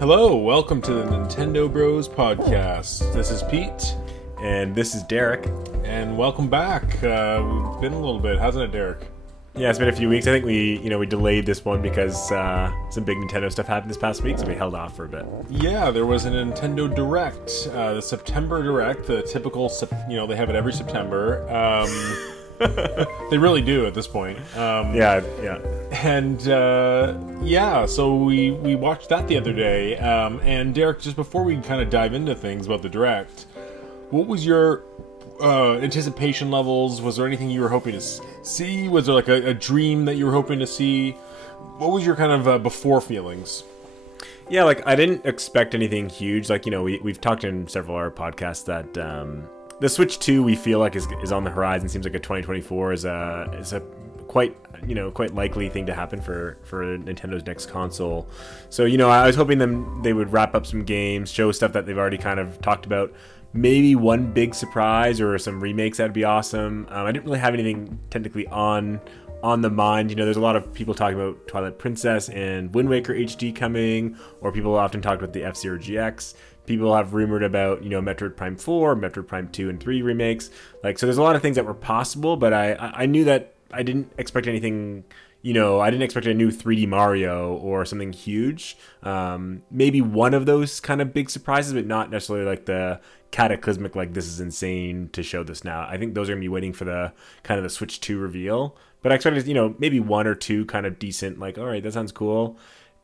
Hello, welcome to the Nintendo Bros podcast. This is Pete. And this is Derek. And welcome back. We've been a little bit, hasn't it, Derek? Yeah, it's been a few weeks. I think we delayed this one because some big Nintendo stuff happened this past week, so we held off for a bit. Yeah, there was a Nintendo Direct, the September Direct, the typical, they have it every September. They really do at this point. Yeah. And, so we watched that the other day. And Derek, just before we kind of dive into things about the Direct, what was your anticipation levels? Was there anything you were hoping to see? Was there like a dream that you were hoping to see? What was your kind of before feelings? Yeah, like I didn't expect anything huge. Like, we've talked in several of our podcasts that the Switch 2 we feel like is on the horizon. Seems like a 2024 is a quite likely thing to happen for Nintendo's next console. So, I was hoping they would wrap up some games, show stuff that they've already kind of talked about. Maybe one big surprise or some remakes, that'd be awesome. I didn't really have anything technically on the mind. There's a lot of people talking about Twilight Princess and Wind Waker HD coming, or people often talk about the F-Zero GX. People have rumored about, Metroid Prime 4, Metroid Prime 2 and 3 remakes. So there's a lot of things that were possible, but I knew that I didn't expect anything. I didn't expect a new 3D Mario or something huge. Maybe one of those kind of big surprises, but not necessarily like the cataclysmic, like this is insane to show this now. I think those are going to be waiting for the kind of the Switch 2 reveal. But I expected, maybe one or two kind of decent, like, all right, that sounds cool.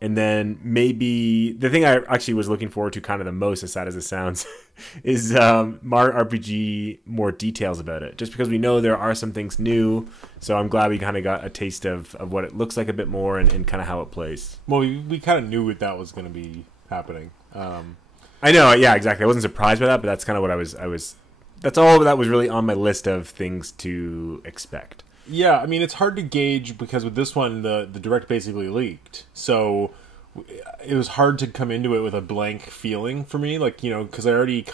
And then maybe the thing I actually was looking forward to kind of the most, as sad as it sounds, is Mario RPG, more details about it. Just because we know there are some things new. So I'm glad we kind of got a taste of what it looks like a bit more and kind of how it plays. Well, we kind of knew that was going to be happening. I know, yeah, exactly. I wasn't surprised by that, but that's kind of what I was. That's all that was really on my list of things to expect. Yeah, I mean, it's hard to gauge because with this one, the Direct basically leaked. So it was hard to come into it with a blank feeling for me. Because I already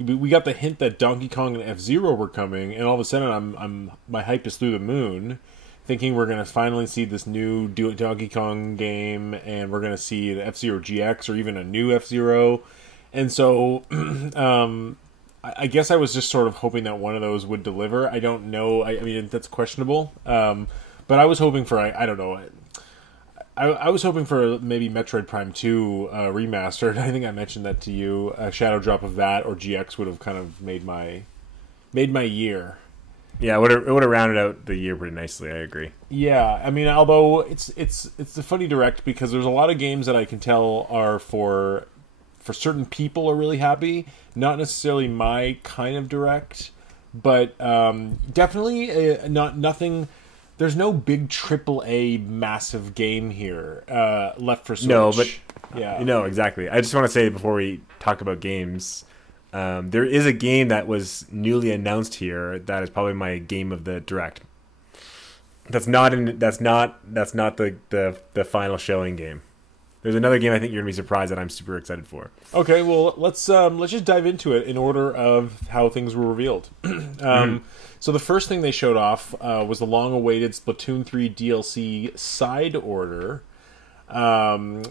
we got the hint that Donkey Kong and F-Zero were coming, and all of a sudden my hype is through the moon, thinking we're going to finally see this new Donkey Kong game, and we're going to see the F-Zero GX or even a new F-Zero. And so I guess I was just sort of hoping that one of those would deliver. I don't know. I mean, that's questionable. But I was hoping for, I don't know. I was hoping for maybe Metroid Prime 2 remastered. I think I mentioned that to you. A shadow drop of that or GX would have kind of made my year. Yeah, it would have rounded out the year pretty nicely. I agree. Yeah, I mean, although it's a funny Direct because there's a lot of games that I can tell are for certain people are really happy. Not necessarily my kind of Direct, but definitely nothing. There's no big AAA massive game here left for Switch. No, but yeah, exactly. I just want to say before we talk about games, there is a game that was newly announced here that is probably my game of the Direct. That's not the final showing game. There's another game I think you're gonna be surprised that I'm super excited for. Okay, well let's just dive into it in order of how things were revealed. So the first thing they showed off was the long-awaited Splatoon 3 DLC Side Order,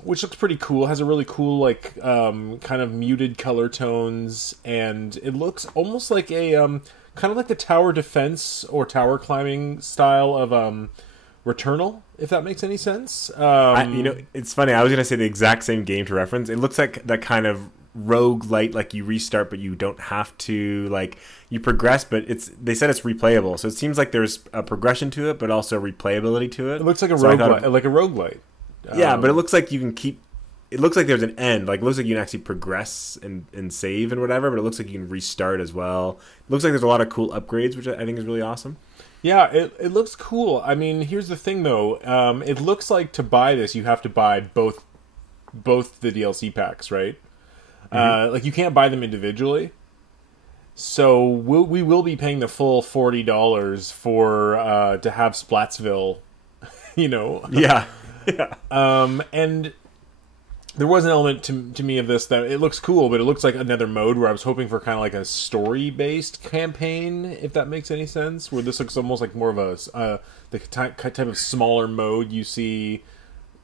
which looks pretty cool. Has a really cool kind of muted color tones, and it looks almost like a kind of like the tower defense or tower climbing style of Returnal, if that makes any sense. It's funny. I was going to say the exact same game to reference. It looks like that kind of roguelite, like you restart, but you don't have to, you progress, but they said it's replayable. So it seems like there's a progression to it, but also replayability to it. It looks like a roguelite. Yeah, but it looks like you can keep... It looks like there's an end. It looks like you can actually progress and save and whatever, but it looks like you can restart as well. It looks like there's a lot of cool upgrades, which I think is really awesome. Yeah, it looks cool. I mean, here's the thing, though. It looks like to buy this, you have to buy both the DLC packs, right? You can't buy them individually. So we will be paying the full $40 for to have Splatsville, Yeah. And there was an element to me of this that it looks cool, but it looks like another mode where I was hoping for kind of like a story-based campaign, if that makes any sense, where this looks almost like more of the type of smaller mode you see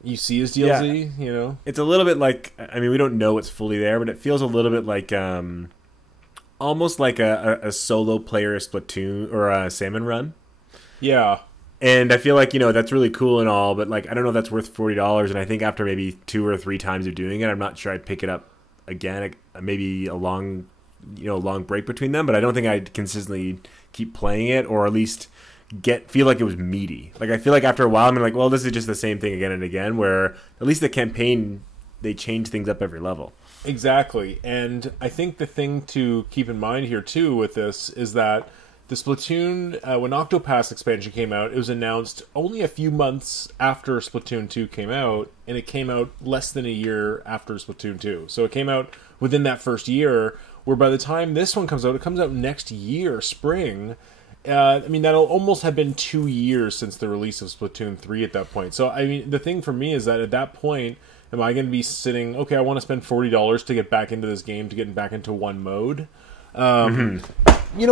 you see as DLC. You know, it's a little bit like, I mean, we don't know it's fully there, but it feels a little bit like almost like a solo player Splatoon or a Salmon Run. Yeah. And I feel like, that's really cool and all, but like I don't know if that's worth $40. And I think after maybe 2 or 3 times of doing it, I'm not sure I'd pick it up again. Maybe a long break between them, but I don't think I'd consistently keep playing it, or at least feel like it was meaty. Like I feel like after a while, I'm like, well, this is just the same thing again and again. Where at least the campaign, they change things up every level. Exactly, and I think the thing to keep in mind here too with this is that the Splatoon, when Octopass expansion came out, it was announced only a few months after Splatoon 2 came out, and it came out less than a year after Splatoon 2. So it came out within that first year, where by the time this one comes out, it comes out next year, spring. I mean, that'll almost have been 2 years since the release of Splatoon 3 at that point. So, I mean, the thing for me is that at that point, am I going to be sitting, okay, I want to spend $40 to get back into this game, to get back into one mode?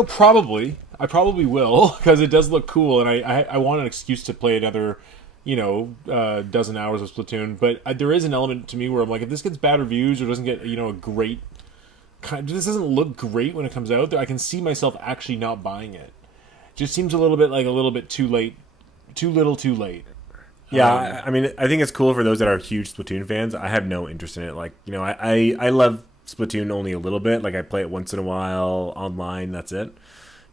Probably. I probably will, because it does look cool, and I want an excuse to play another, dozen hours of Splatoon. But there is an element to me where I'm like, if this gets bad reviews or doesn't get, a great... This doesn't look great when it comes out, I can see myself actually not buying it. Just seems a little bit too late. Too little too late. Yeah, I mean, I think it's cool for those that are huge Splatoon fans. I have no interest in it. Like, I love Splatoon only a little bit. Like, I play it once in a while online, that's it.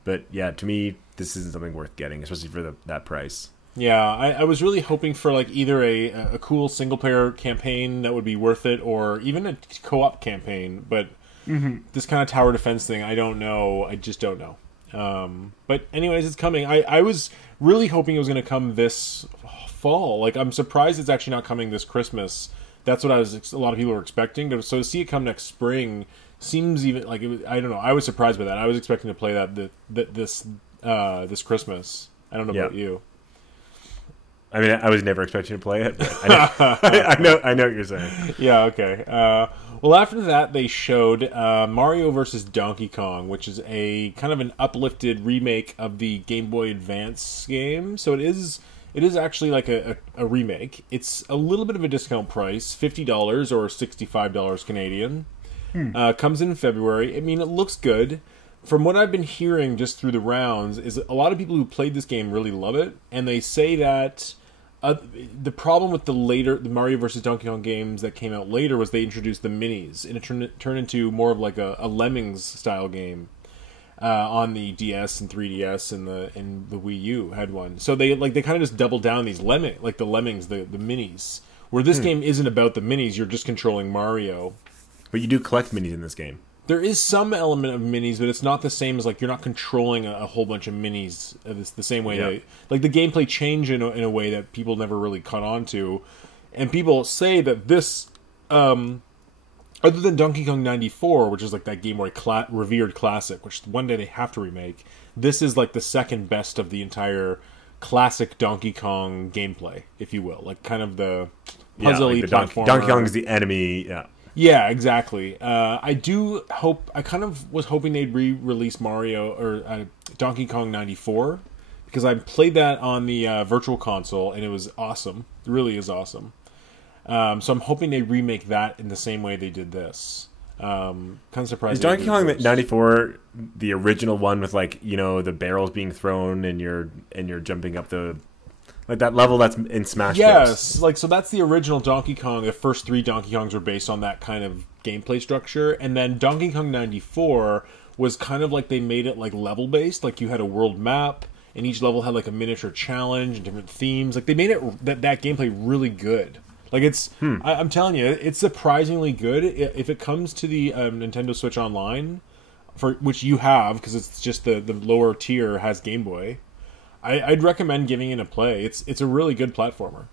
But yeah, to me, this isn't something worth getting, especially for that price. Yeah, I was really hoping for like either a cool single player campaign that would be worth it, or even a co-op campaign. But this kind of tower defense thing, I don't know. I just don't know. But anyways, it's coming. I was really hoping it was going to come this fall. Like, I'm surprised it's actually not coming this Christmas. That's what a lot of people were expecting. So to see it come next spring seems even like it was, I don't know. I was surprised by that. I was expecting to play that this Christmas. I don't know about you. I mean, I was never expecting to play it, but I know what you're saying. Yeah, okay. Well, after that, they showed Mario vs. Donkey Kong, which is a kind of an uplifted remake of the Game Boy Advance game. So it is actually like a remake. It's a little bit of a discount price, $50 or $65 Canadian. Comes in February. I mean, it looks good. From what I've been hearing just through the rounds, is a lot of people who played this game really love it, and they say that the problem with the Mario vs. Donkey Kong games that came out later was they introduced the minis, and it turned into more of like a Lemmings style game on the DS and 3DS, and the Wii U had one. So they kind of just doubled down these Lemmings, the minis. Where this game isn't about the minis, you're just controlling Mario. But you do collect minis in this game. There is some element of minis, but it's not the same as, like, you're not controlling a whole bunch of minis the same way. Yeah. Like, the gameplay changed in a way that people never really caught on to. And people say that this, other than Donkey Kong 94, which is, like, that Game Boy revered classic, which one day they have to remake, this is, like, the second best of the entire classic Donkey Kong gameplay, if you will. Like, kind of the puzzly platformer. Donkey Kong is the enemy, yeah. Yeah, exactly. I kind of was hoping they'd re-release Mario or Donkey Kong 94, because I played that on the Virtual Console and it was awesome. It really is awesome. So I'm hoping they remake that in the same way they did this. Kind of surprised. Is Donkey Kong 94 the original one with, like, the barrels being thrown and you're jumping up the... Like that level that's in Smash Bros. Yes, like, so that's the original Donkey Kong. The first 3 Donkey Kongs were based on that kind of gameplay structure. And then Donkey Kong 94 was kind of like they made it like level-based. Like, you had a world map, and each level had like a miniature challenge and different themes. Like, they made it that gameplay really good. Like, it's... I'm telling you, it's surprisingly good. If it comes to the Nintendo Switch Online, for which you have, because it's just the lower tier has Game Boy... I'd recommend giving it a play. It's a really good platformer.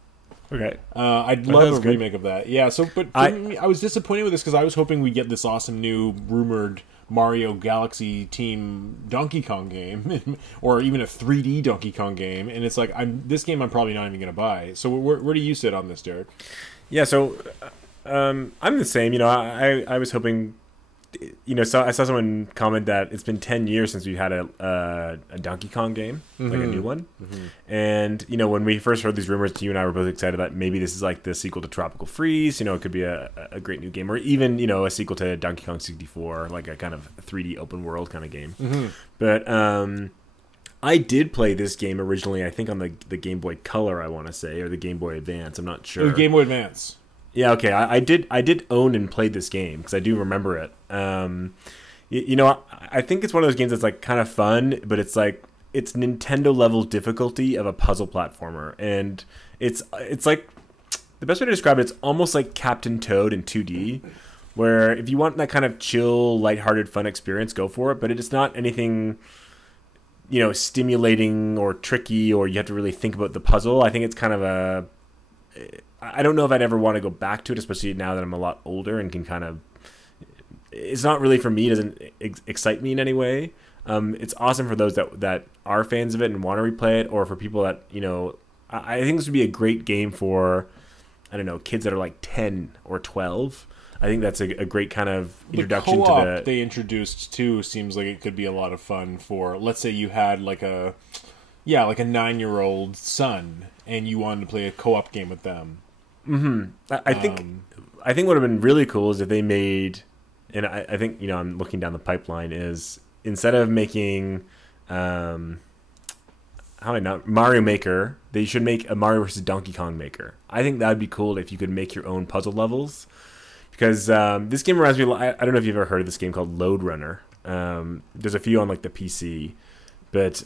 Okay. I'd love a remake of that. Yeah. So, but I was disappointed with this because I was hoping we'd get this awesome new rumored Mario Galaxy Team Donkey Kong game, or even a 3D Donkey Kong game. And it's like, this game I'm probably not even going to buy. So where do you sit on this, Derek? Yeah. So I'm the same. I was hoping So I saw someone comment that it's been 10 years since we had a Donkey Kong game, like a new one. And, when we first heard these rumors, you and I were both excited that maybe this is like the sequel to Tropical Freeze. It could be a great new game, or even, a sequel to Donkey Kong 64, like a kind of 3D open world kind of game. But I did play this game originally, I think on the Game Boy Color, I want to say, or the Game Boy Advance. I'm not sure. The Game Boy Advance. Yeah, okay. I did own and play this game because I do remember it. I think it's one of those games that's like kind of fun, but it's like it's Nintendo level difficulty of a puzzle platformer, and it's like the best way to describe it. It's almost like Captain Toad in 2D, where if you want that kind of chill, lighthearted, fun experience, go for it. But it is not anything stimulating or tricky, or you have to really think about the puzzle. I think it's kind of I don't know if I'd ever want to go back to it, especially now that I'm a lot older and can kind of... It's not really for me. It doesn't excite me in any way. It's awesome for those that are fans of it and want to replay it, or for people that, I think this would be a great game for, I don't know, kids that are like 10 or 12. I think that's a great kind of introduction the co-op to the... they introduced, too, seems like it could be a lot of fun for... Let's say you had like a 9-year-old son, and you wanted to play a co-op game with them. I think what would have been really cool is if they made, and I think I'm looking down the pipeline, is instead of making Mario Maker, they should make a Mario vs. Donkey Kong Maker. I think that would be cool if you could make your own puzzle levels, because this game reminds me. I don't know if you've ever heard of this game called Lode Runner. There's a few on like the PC, but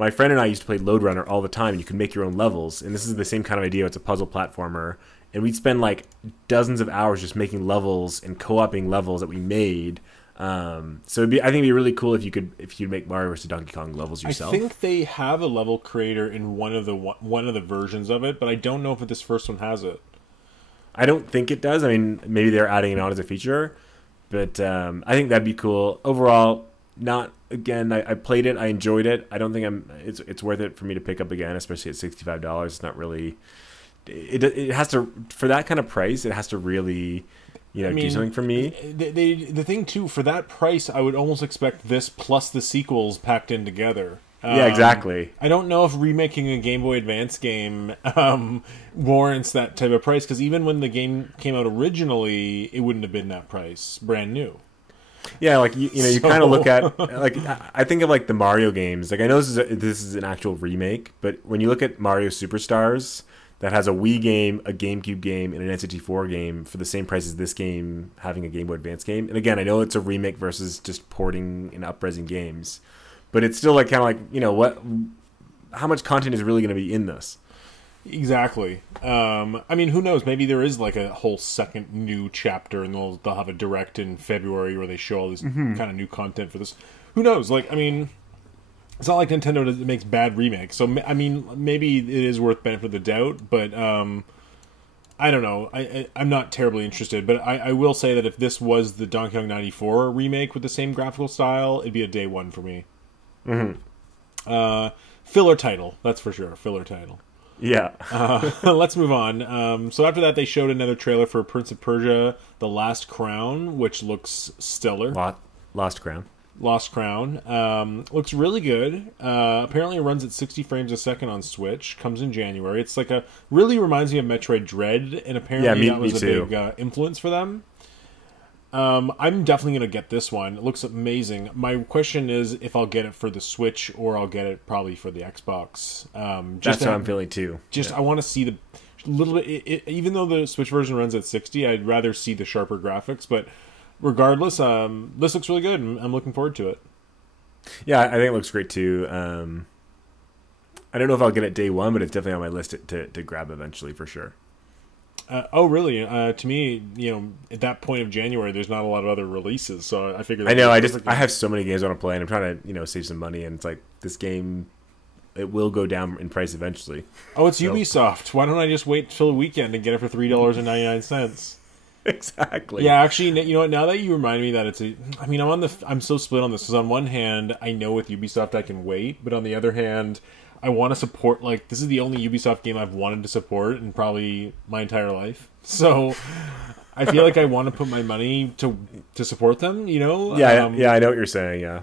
my friend and I used to play Lode Runner all the time, and you can make your own levels. And this is the same kind of idea. It's a puzzle platformer. And we'd spend like dozens of hours just making levels and co-oping levels that we made. So I think it'd be really cool if you'd make Mario vs. Donkey Kong levels yourself. I think they have a level creator in one of the versions of it, but I don't know if this first one has it. I don't think it does. I mean, maybe they're adding it on as a feature, but I think that'd be cool. Overall, Again, I played it. I enjoyed it. I don't think it's worth it for me to pick up again, especially at $65. It's not really. It has to, for that kind of price. It has to really, do something for me. The thing too, for that price, I would almost expect this plus the sequels packed in together. Yeah, exactly. I don't know if remaking a Game Boy Advance game warrants that type of price, because even when the game came out originally, it wouldn't have been that price, brand new. Yeah, like you kind of look at, like, I think of like the Mario games. Like, I know this is an actual remake, but when you look at Mario Superstars, that has a Wii game, a GameCube game, and an N64 game for the same price as this game having a Game Boy Advance game. And again, I know it's a remake versus just porting and up-resing games, but it's still like kind of like how much content is really going to be in this? Exactly. I mean, who knows? Maybe there is like a whole second new chapter, and they'll have a direct in February where they show all this kind of new content for this. Who knows? Like, I mean, it's not like Nintendo makes bad remakes. So, I mean, maybe it is worth benefit of the doubt, but I don't know. I'm not terribly interested, but I will say that if this was the Donkey Kong 94 remake with the same graphical style, it'd be a day one for me. Filler title, that's for sure. Filler title. Yeah. Let's move on. So after that, they showed another trailer for Prince of Persia: The Last Crown, which looks stellar. Lost Crown. Looks really good. Apparently, it runs at 60 frames a second on Switch. Comes in January. It's like really reminds me of Metroid Dread, and apparently that was a big influence for them. I'm definitely going to get this one. It looks amazing. My question is if I'll get it for the Switch or I'll get it probably for the Xbox. That's what I'm feeling too. I want to see the little bit. Even though the Switch version runs at 60, I'd rather see the sharper graphics. But regardless, this looks really good. I'm looking forward to it. Yeah, I think it looks great too. I don't know if I'll get it day one, but it's definitely on my list to grab eventually for sure. Oh, really? To me, at that point of January, there's not a lot of other releases, so I figured... I know, I have so many games I want to play, and I'm trying to, save some money, and it's like, this game, it will go down in price eventually. Oh, it's Ubisoft. Why don't I just wait till the weekend and get it for $3.99? Exactly. Yeah, actually, you know what? Now that you remind me that I'm so split on this, because on one hand, I know with Ubisoft I can wait, but on the other hand... I want to support, this is the only Ubisoft game I've wanted to support in probably my entire life. So, I feel like I want to put my money to support them, you know? Yeah, I know what you're saying, yeah.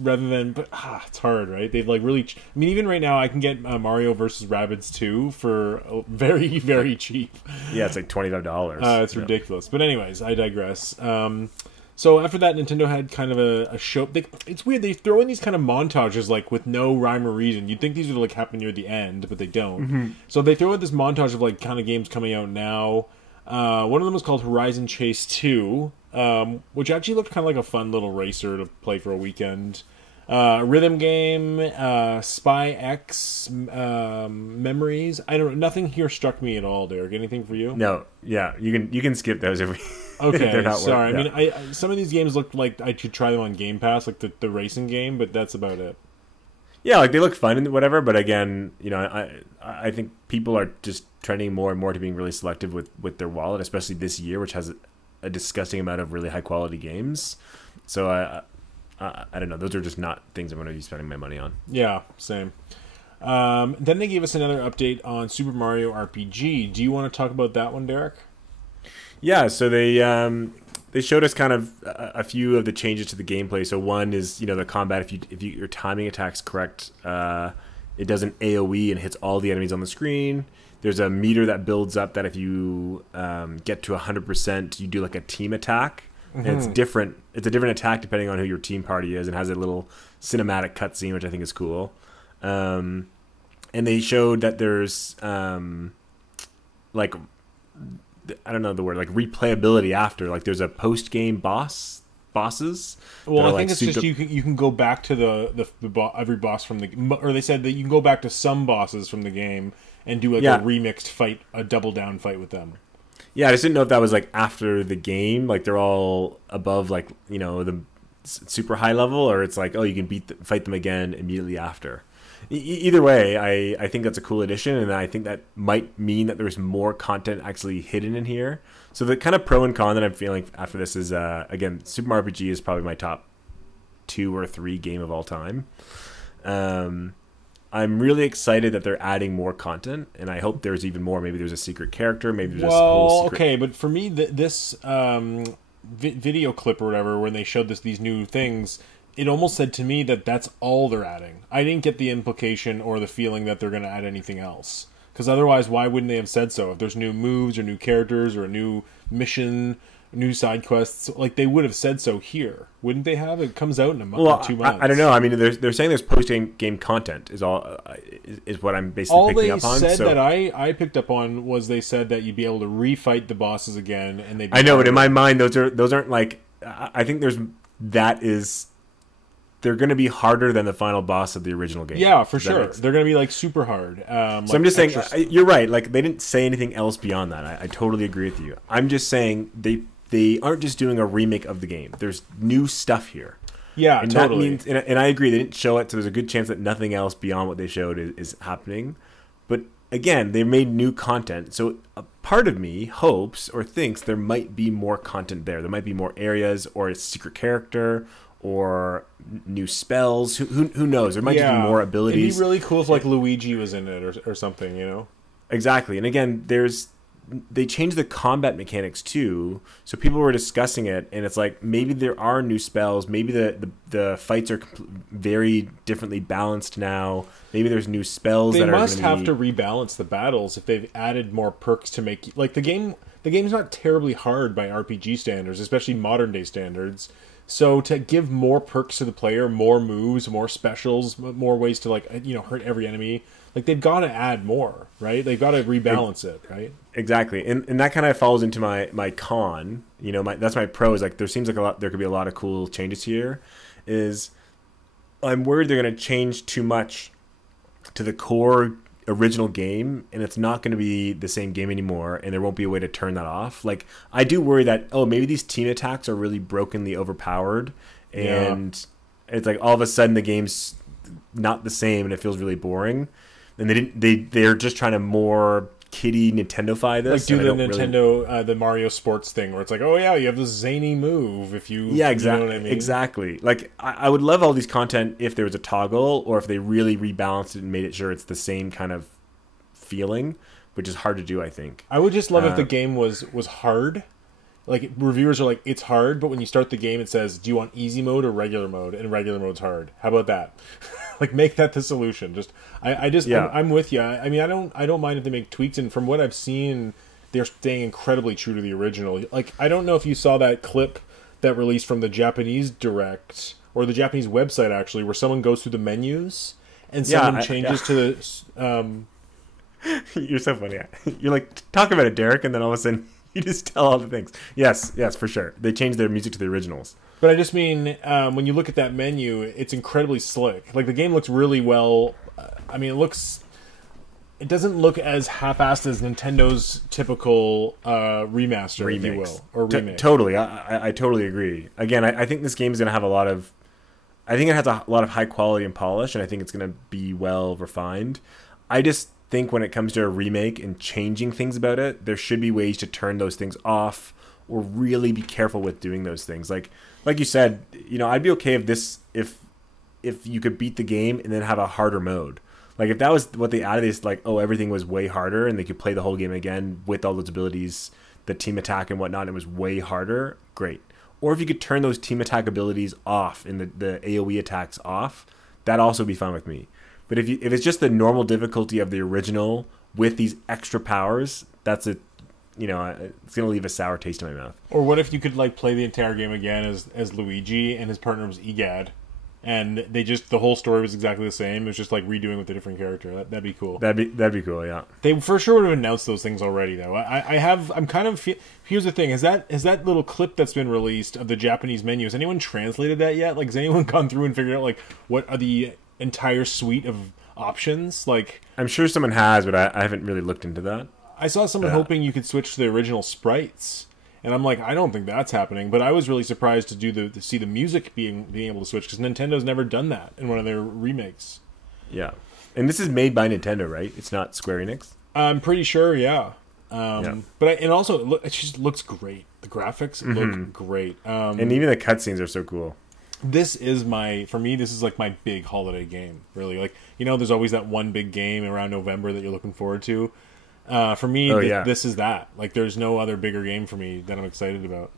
Rather than, but it's hard, right? They've like really. I mean, even right now, I can get Mario versus Rabbids 2 for very, very cheap. Yeah, it's like $25. It's ridiculous. But anyways, I digress. So after that, Nintendo had kind of a show. It's weird. They throw in these kind of montages like with no rhyme or reason. You'd think these would like happen near the end, but they don't. Mm-hmm. So they throw in this montage of like kind of games coming out now. One of them was called Horizon Chase 2. Which actually looked kind of like a fun little racer to play for a weekend. Rhythm game, Spy X, Memories. I don't know. Nothing here struck me at all, Derek. Anything for you? No. Yeah, you can skip those if we. Okay, they're not sorry. Yeah. I mean, some of these games looked like I should try them on Game Pass, like the racing game, but that's about it. Yeah, like they look fun and whatever, but again, you know, I think people are just trending more and more to being really selective with their wallet, especially this year, which has a disgusting amount of really high quality games. So I don't know. Those are just not things I'm going to be spending my money on. Yeah, same. Then they gave us another update on Super Mario RPG. Do you want to talk about that one, Derek? Yeah. So they showed us kind of a few of the changes to the gameplay. So one is, you know, the combat. If your timing attack's correct, it does an AOE and hits all the enemies on the screen. There's a meter that builds up that if you get to 100%, you do like a team attack. Mm-hmm. And it's different. It's a different attack depending on who your team party is, and has a little cinematic cutscene, which I think is cool. And they showed that there's like, I don't know the word, like replayability after. Like there's a post game bosses. Well, I think it's just you can go back to the every boss from the, or they said that you can go back to some bosses from the game and do like a remixed fight, a double down fight with them. Yeah, I just didn't know if that was like after the game, like they're all above like, you know, the super high level, or it's like, oh, you can fight them again immediately after. Either way, I think that's a cool addition, and I think that might mean that there's more content actually hidden in here. So the kind of pro and con that I'm feeling after this is, again, Super Mario RPG is probably my top 2 or 3 game of all time. I'm really excited that they're adding more content, and I hope there's even more. Maybe there's a secret character. Maybe there's a whole secret... okay, but for me, this video clip or whatever, when they showed these new things, it almost said to me that that's all they're adding. I didn't get the implication or the feeling that they're going to add anything else. Because otherwise, why wouldn't they have said so? If there's new moves or new characters or a new mission, new side quests, like they would have said so here, wouldn't they have? It comes out in 2 months. I don't know. I mean, they're saying there's post game content is what I'm basically picking up on. All they said that I picked up on was they said that you'd be able to refight the bosses again, and they. I know, but in my mind, those aren't like. I think they're going to be harder than the final boss of the original game. Yeah, for sure. They're going to be like super hard. So I'm just saying, you're right. Like they didn't say anything else beyond that. I totally agree with you. I'm just saying they aren't just doing a remake of the game. There's new stuff here. Yeah, and totally. That means, and I agree, they didn't show it, so there's a good chance that nothing else beyond what they showed is happening. But again, they made new content, so a part of me hopes or thinks there might be more content there. There might be more areas, or a secret character, or new spells. Who knows? There might just be more abilities. It'd be really cool if like Luigi was in it or something, you know? Exactly. And again, they changed the combat mechanics too, so people were discussing it, and it's like maybe there are new spells, maybe the fights are very differently balanced now, maybe there's new spells they that are must have to rebalance the battles if they've added more perks to make like the game's not terribly hard by RPG standards, especially modern day standards. So to give more perks to the player, more moves, more specials, more ways to like, you know, hurt every enemy, like they've got to add more, right? They've got to rebalance it, right? Exactly, and that kind of falls into my con. You know, that's my pro. Is like there seems like there could be a lot of cool changes here. Is I'm worried they're going to change too much to the core original game, and it's not going to be the same game anymore, and there won't be a way to turn that off. Like I do worry that maybe these team attacks are really brokenly overpowered, and it's like all of a sudden the game's not the same and it feels really boring. And they're just trying to more kiddie Nintendo-fy this. Like do the Nintendo the Mario Sports thing where it's like, oh yeah, you have this zany move if you exactly. You know what I mean? Exactly. Like I would love all these content if there was a toggle, or if they really rebalanced it and made it sure it's the same kind of feeling, which is hard to do, I think. I would just love if the game was hard, like reviewers are like, it's hard, but when you start the game, it says, do you want easy mode or regular mode? And regular mode's hard. How about that? Like, make that the solution. Just, I'm with you. I mean, I don't mind if they make tweaks. And from what I've seen, they're staying incredibly true to the original. Like, I don't know if you saw that clip that released from the Japanese Direct or the Japanese website actually, where someone goes through the menus and someone changes to the. You're so funny. You're like, talk about it, Derek, and then all of a sudden you just tell all the things. Yes, for sure. They changed their music to the originals. But I just mean, when you look at that menu, it's incredibly slick. Like, the game looks really well. I mean, it doesn't look as half-assed as Nintendo's typical remaster, if you will, or remake. Totally, I totally agree. Again, I think this game is going to have a lot of... I think it has a lot of high quality and polish, and I think it's going to be well refined. I just think when it comes to a remake and changing things about it, there should be ways to turn those things off or really be careful with doing those things. Like you said, I'd be okay if you could beat the game and then have a harder mode. Like, if that was what they added, is like, everything was way harder and they could play the whole game again with all those abilities, the team attack and whatnot, and it was way harder, great. Or if you could turn those team attack abilities off and the AoE attacks off, that'd also be fine with me. But if it's just the normal difficulty of the original with these extra powers, it's going to leave a sour taste in my mouth. Or what if you could, like, play the entire game again as Luigi and his partner was Egad, and the whole story was exactly the same. It was just like redoing with a different character. That'd be cool. That'd be cool. Yeah. They for sure would have announced those things already, though. Here's the thing: is that little clip that's been released of the Japanese menu? Has anyone translated that yet? Like, has anyone gone through and figured out like what are the entire suite of options? Like, I'm sure someone has, but I haven't really looked into that. I saw someone hoping you could switch to the original sprites. And I'm like, I don't think that's happening. But I was really surprised to see the music being able to switch, because Nintendo's never done that in one of their remakes. Yeah, and this is made by Nintendo, right? It's not Square Enix. I'm pretty sure, yeah. But it just looks great. The graphics look great, and even the cutscenes are so cool. This is like my big holiday game. Really, like, there's always that one big game around November that you're looking forward to. For me, this is that. Like, there's no other bigger game for me that I'm excited about.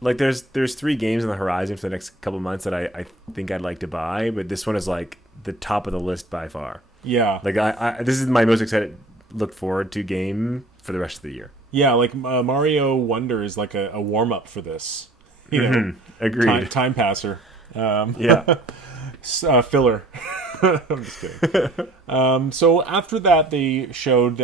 Like, there's 3 games on the horizon for the next couple months that I think I'd like to buy, but this one is like the top of the list by far. Yeah. Like, this is my most excited, look forward to game for the rest of the year. Yeah, like Mario Wonder is like a warm up for this. Agreed. Time passer. Yeah. Filler. I'm just kidding. So after that, they showed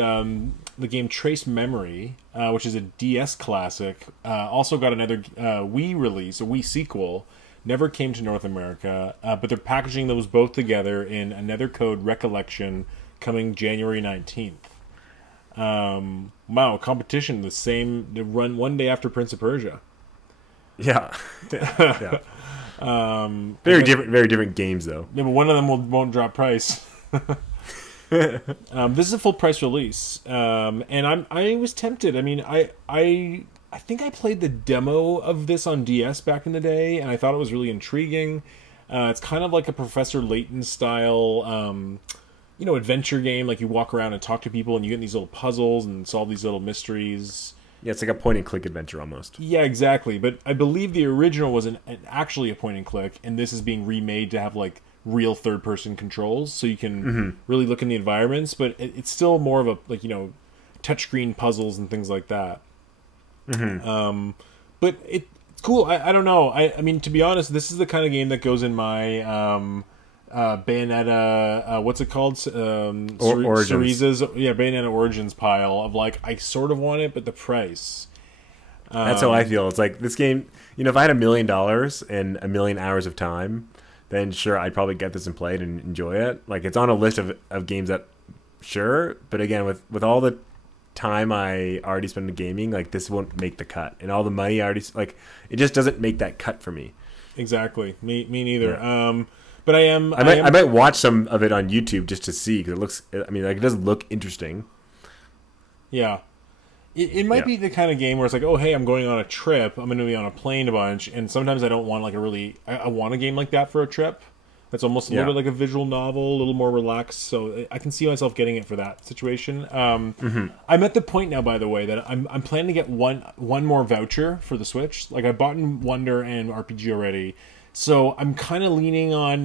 the game Trace Memory, which is a DS classic. Also got another Wii release, a Wii sequel. Never came to North America, but they're packaging those both together in another code, Recollection, coming January 19th. Wow, competition, they run one day after Prince of Persia. Yeah. Yeah. Very different games, though. Yeah, but one of them won't drop price. This is a full price release, and I was tempted. I mean, I think I played the demo of this on DS back in the day, and I thought it was really intriguing. It's kind of like a Professor Layton style, adventure game. Like, you walk around and talk to people, and you get these little puzzles and solve these little mysteries. Yeah, it's like a point-and-click adventure almost. Yeah, exactly. But I believe the original was actually a point-and-click, and this is being remade to have, like, real third-person controls, so you can really look in the environments. But it's still more of a, like, touchscreen puzzles and things like that. But it's cool. I don't know. I mean, to be honest, this is the kind of game that goes in my Bayonetta, what's it called? Origins. Cerise's, Bayonetta Origins pile of, like, I sort of want it, but the price. That's how I feel. It's like, this game, if I had $1 million and 1 million hours of time, then sure, I'd probably get this and play it and enjoy it. Like, it's on a list of games that, sure, but again, with all the time I already spent in gaming, like, this won't make the cut. And all the money I already, like, it just doesn't make that cut for me. Exactly. Me neither. Yeah. But I might watch some of it on YouTube just to see, because it looks, it does look interesting. Yeah. It might be the kind of game where it's like, oh, hey, I'm going on a trip. I'm going to be on a plane a bunch. And sometimes I don't want, like, I want a game like that for a trip. That's almost a little bit like a visual novel, a little more relaxed. So I can see myself getting it for that situation. I'm at the point now, by the way, that I'm planning to get one more voucher for the Switch. Like, I bought in Wonder and RPG already. So I'm kind of leaning on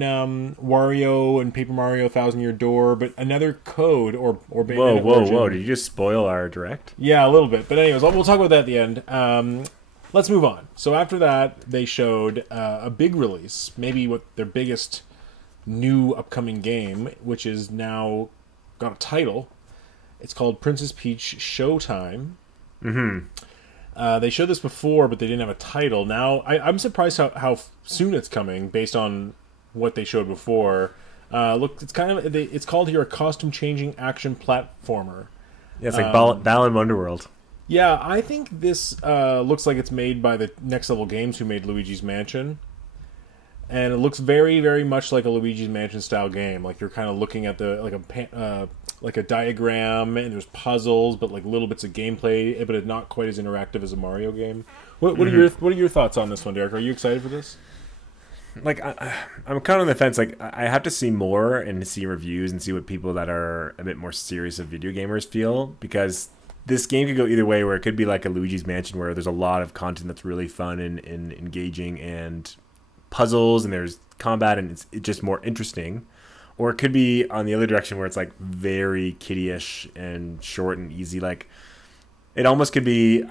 Wario and Paper Mario Thousand Year Door, but another code or Bayonetta version. Whoa! Did you just spoil our direct? Yeah, a little bit. But anyways, we'll talk about that at the end. Let's move on. So after that, they showed a big release, maybe what their biggest new upcoming game, which is now got a title. It's called Princess Peach Showtime. They showed this before, but they didn't have a title. Now, I'm surprised how soon it's coming, based on what they showed before. Look, it's called here a costume-changing action platformer. Yeah, it's like Balan Wonderworld. Yeah, I think this looks like it's made by the Next Level Games, who made Luigi's Mansion. And it looks very, very much like a Luigi's Mansion style game. Like, you're kind of looking at like a diagram, and there's puzzles, but like little bits of gameplay, but it's not quite as interactive as a Mario game. What are your thoughts on this one, Derek? Are you excited for this? Like, I'm kind of on the fence. Like, I have to see more and see reviews and see what people that are a bit more serious of video gamers feel, because this game could go either way, where it could be like a Luigi's Mansion, where there's a lot of content that's really fun and engaging, and puzzles, and there's combat, and it's just more interesting. Or it could be on the other direction, where it's like very kiddie-ish and short and easy. Like, it almost could be.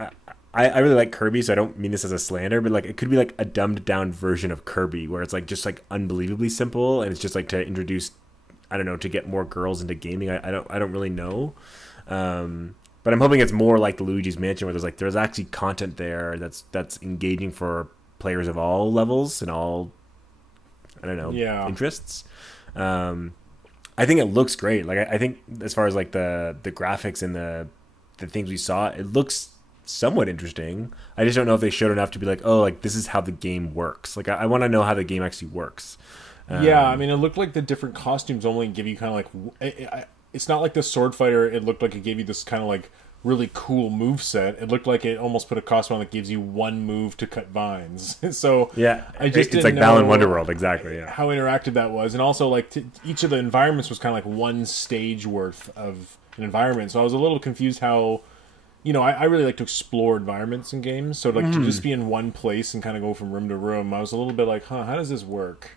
I really like Kirby, so I don't mean this as a slander, but like it could be like a dumbed down version of Kirby, where it's like just like unbelievably simple, and it's just like to introduce, I don't know, to get more girls into gaming. I don't really know. But I'm hoping it's more like the Luigi's Mansion, where there's actually content there that's engaging for players of all levels and all, I don't know, interests. I think it looks great. Like, I think as far as like the graphics and the things we saw, it looks somewhat interesting. I just don't know if they showed enough to be like, oh, like this is how the game works. Like, I want to know how the game actually works. Yeah, I mean, it looked like the different costumes only give you kind of like, it's not like the Sword Fighter. It looked like it gave you this kind of like really cool move set. It looked like it almost put a costume on that gives you one move to cut vines. So yeah, I just it's like Balan Wonderworld, exactly. Yeah, how interactive that was, and also like each of the environments was kind of like one stage worth of an environment. So I was a little confused how, you know, I really like to explore environments in games. So like to just be in one place and kind of go from room to room, I was a little bit like, how does this work?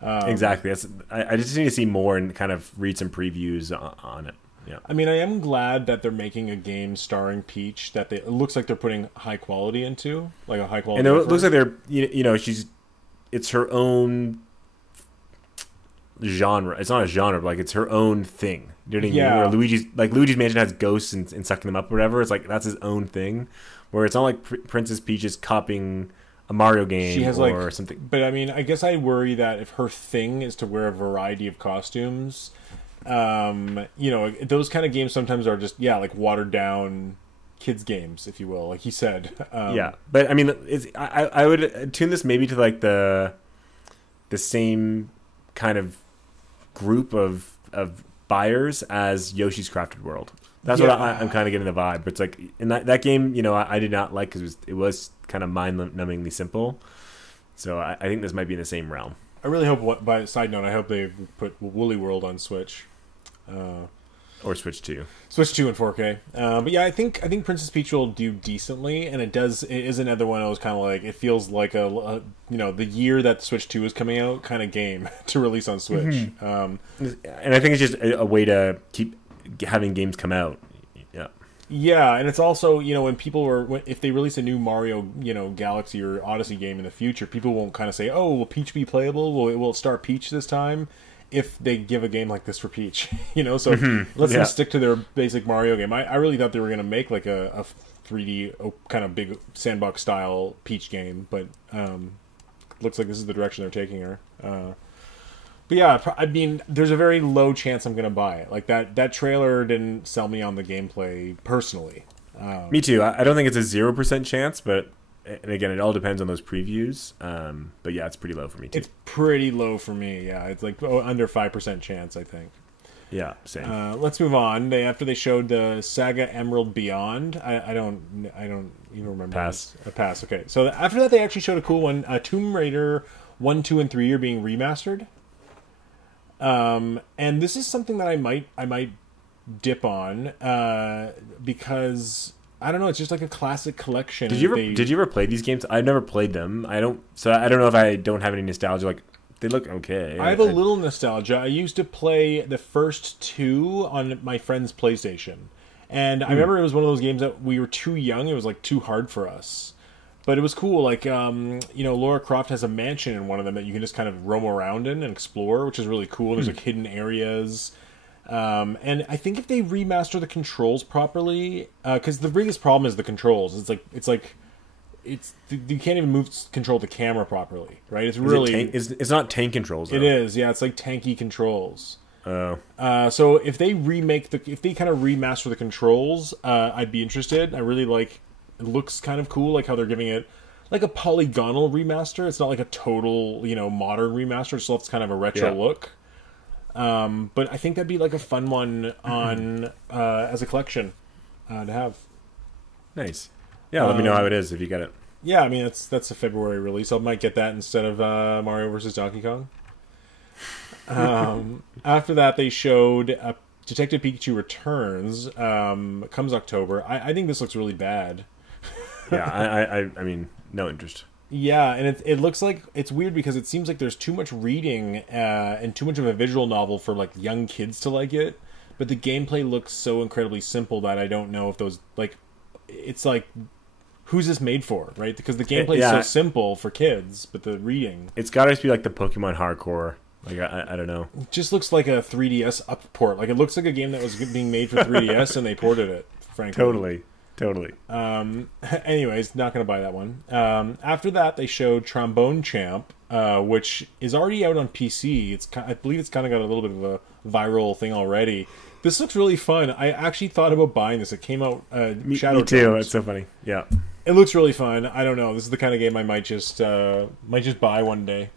Exactly. I just need to see more and kind of read some previews on it. Yeah. I mean, I am glad that they're making a game starring Peach that it looks like they're putting high quality into, like a high quality. And it looks like they're, you know, it's her own genre. It's not a genre, but like it's her own thing. You know what I mean? Yeah. Where Luigi's Mansion has ghosts and sucking them up or whatever. It's like that's his own thing. Where it's not like Princess Peach is copying a Mario game or something. But I mean, I guess I worry that if her thing is to wear a variety of costumes, you know, those kind of games sometimes are just like watered down kids games, if you will, like he said. Yeah, but I mean, I would tune this maybe to like the same kind of group of buyers as Yoshi's Crafted World. That's what I'm kind of getting the vibe. But it's like in that game, you know, I did not like because it was kind of mind-numbingly simple. So I think this might be in the same realm. I really hope. By side note, I hope they put Woolly World on Switch. Or Switch 2. Switch 2 in 4K. But yeah, I think Princess Peach will do decently, and it is another one I was kind of like, it feels like a you know, the year that Switch 2 is coming out kind of game to release on Switch. And I think it's just a way to keep having games come out. Yeah. Yeah, and it's also, you know, when people if they release a new Mario, you know, Galaxy or Odyssey game in the future, people won't kind of say, oh, will Peach be playable? Will it start Peach this time? If they give a game like this for Peach, you know, so let's them stick to their basic Mario game. I really thought they were going to make like a 3D kind of big sandbox style Peach game, but looks like this is the direction they're taking her. But yeah, I mean, there's a very low chance I'm going to buy it. Like that trailer didn't sell me on the gameplay personally. Me too. I don't think it's a 0% chance, but. And again, it all depends on those previews. But yeah, it's pretty low for me too. It's pretty low for me. Yeah, it's like under 5% chance, I think. Yeah, same. Let's move on. After they showed the Saga Emerald Beyond, I don't even remember. Pass. A pass. Okay. So after that, they actually showed a cool one. Tomb Raider 1, 2, and 3 are being remastered. And this is something that I might dip on because I don't know. It's just like a classic collection. Did you ever play these games? I've never played them. I don't know if I don't have any nostalgia. Like they look okay. I have a little nostalgia. I used to play the first two on my friend's PlayStation, and I remember it was one of those games that we were too young. It was like too hard for us, but it was cool. Like Lara Croft has a mansion in one of them that you can just kind of roam around in and explore, which is really cool. There's like hidden areas. And I think if they remaster the controls properly, because the biggest problem is the controls. You can't even control the camera properly, right? It's really it's not tank controls. Though. It is, yeah. It's like tanky controls. Oh. So if they if they kind of remaster the controls, I'd be interested. I really like. It looks kind of cool, like how they're giving it like a polygonal remaster. It's not like a total, modern remaster. It still has kind of a retro look. But I think that'd be like a fun one on as a collection to have. Nice. Yeah, let me know how it is if you get it. Yeah, I mean that's a February release. I might get that instead of Mario vs. Donkey Kong. After that, they showed Detective Pikachu Returns. Comes October. I think this looks really bad. Yeah, I mean, no interest. Yeah, and it looks like it's weird because it seems like there's too much reading and too much of a visual novel for like young kids to like it. But the gameplay looks so incredibly simple that I don't know if those it's like who's this made for, right? Because the gameplay is so simple for kids, but the reading it's got to be like the Pokemon hardcore. Like I don't know. It just looks like a 3DS up port. Like it looks like a game that was being made for 3DS and they ported it. Frankly, totally. Anyways, not gonna buy that one. After that, they showed Trombone Champ, which is already out on PC. I believe it's kind of got a little bit of a viral thing already. This looks really fun. I actually thought about buying this. It came out Shadow. Me too. It's so funny. Yeah, it looks really fun. I don't know. This is the kind of game I might just buy one day.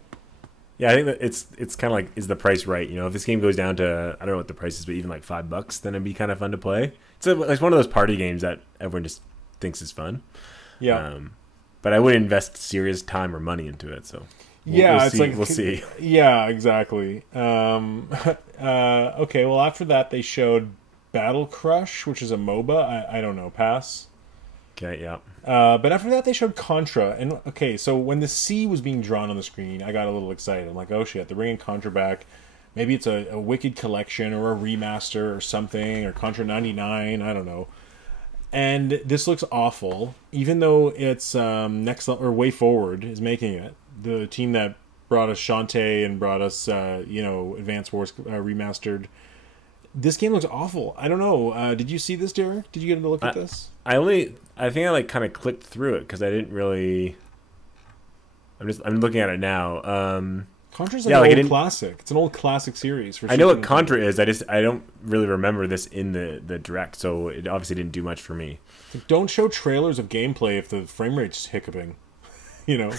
Yeah, I think that it's kind of like, is the price right? If this game goes down to, I don't know what the price is, but even like $5, then it'd be kind of fun to play. It's one of those party games that everyone just thinks is fun. Yeah. But I wouldn't invest serious time or money into it. So we'll see. Yeah, exactly. Okay. Well, after that, they showed Battle Crush, which is a MOBA. I don't know. Pass. Okay. Yeah. But after that, they showed Contra. And okay, so when the C was being drawn on the screen, I got a little excited. I'm like, oh shit, they're bringing Contra back. Maybe it's a Wicked Collection or a remaster or something, or Contra 99, I don't know. And this looks awful, even though it's Next or Way Forward is making it. The team that brought us Shantae and brought us, Advance Wars remastered. This game looks awful. I don't know. Did you see this, Derek? Did you get a look at this? I think I kind of clicked through it because I didn't really. I'm looking at it now. Contra's like an old classic. It's an old classic series. I know what Contra is. I don't really remember this in the direct, so it obviously didn't do much for me. Don't show trailers of gameplay if the frame rate's hiccuping. Oh,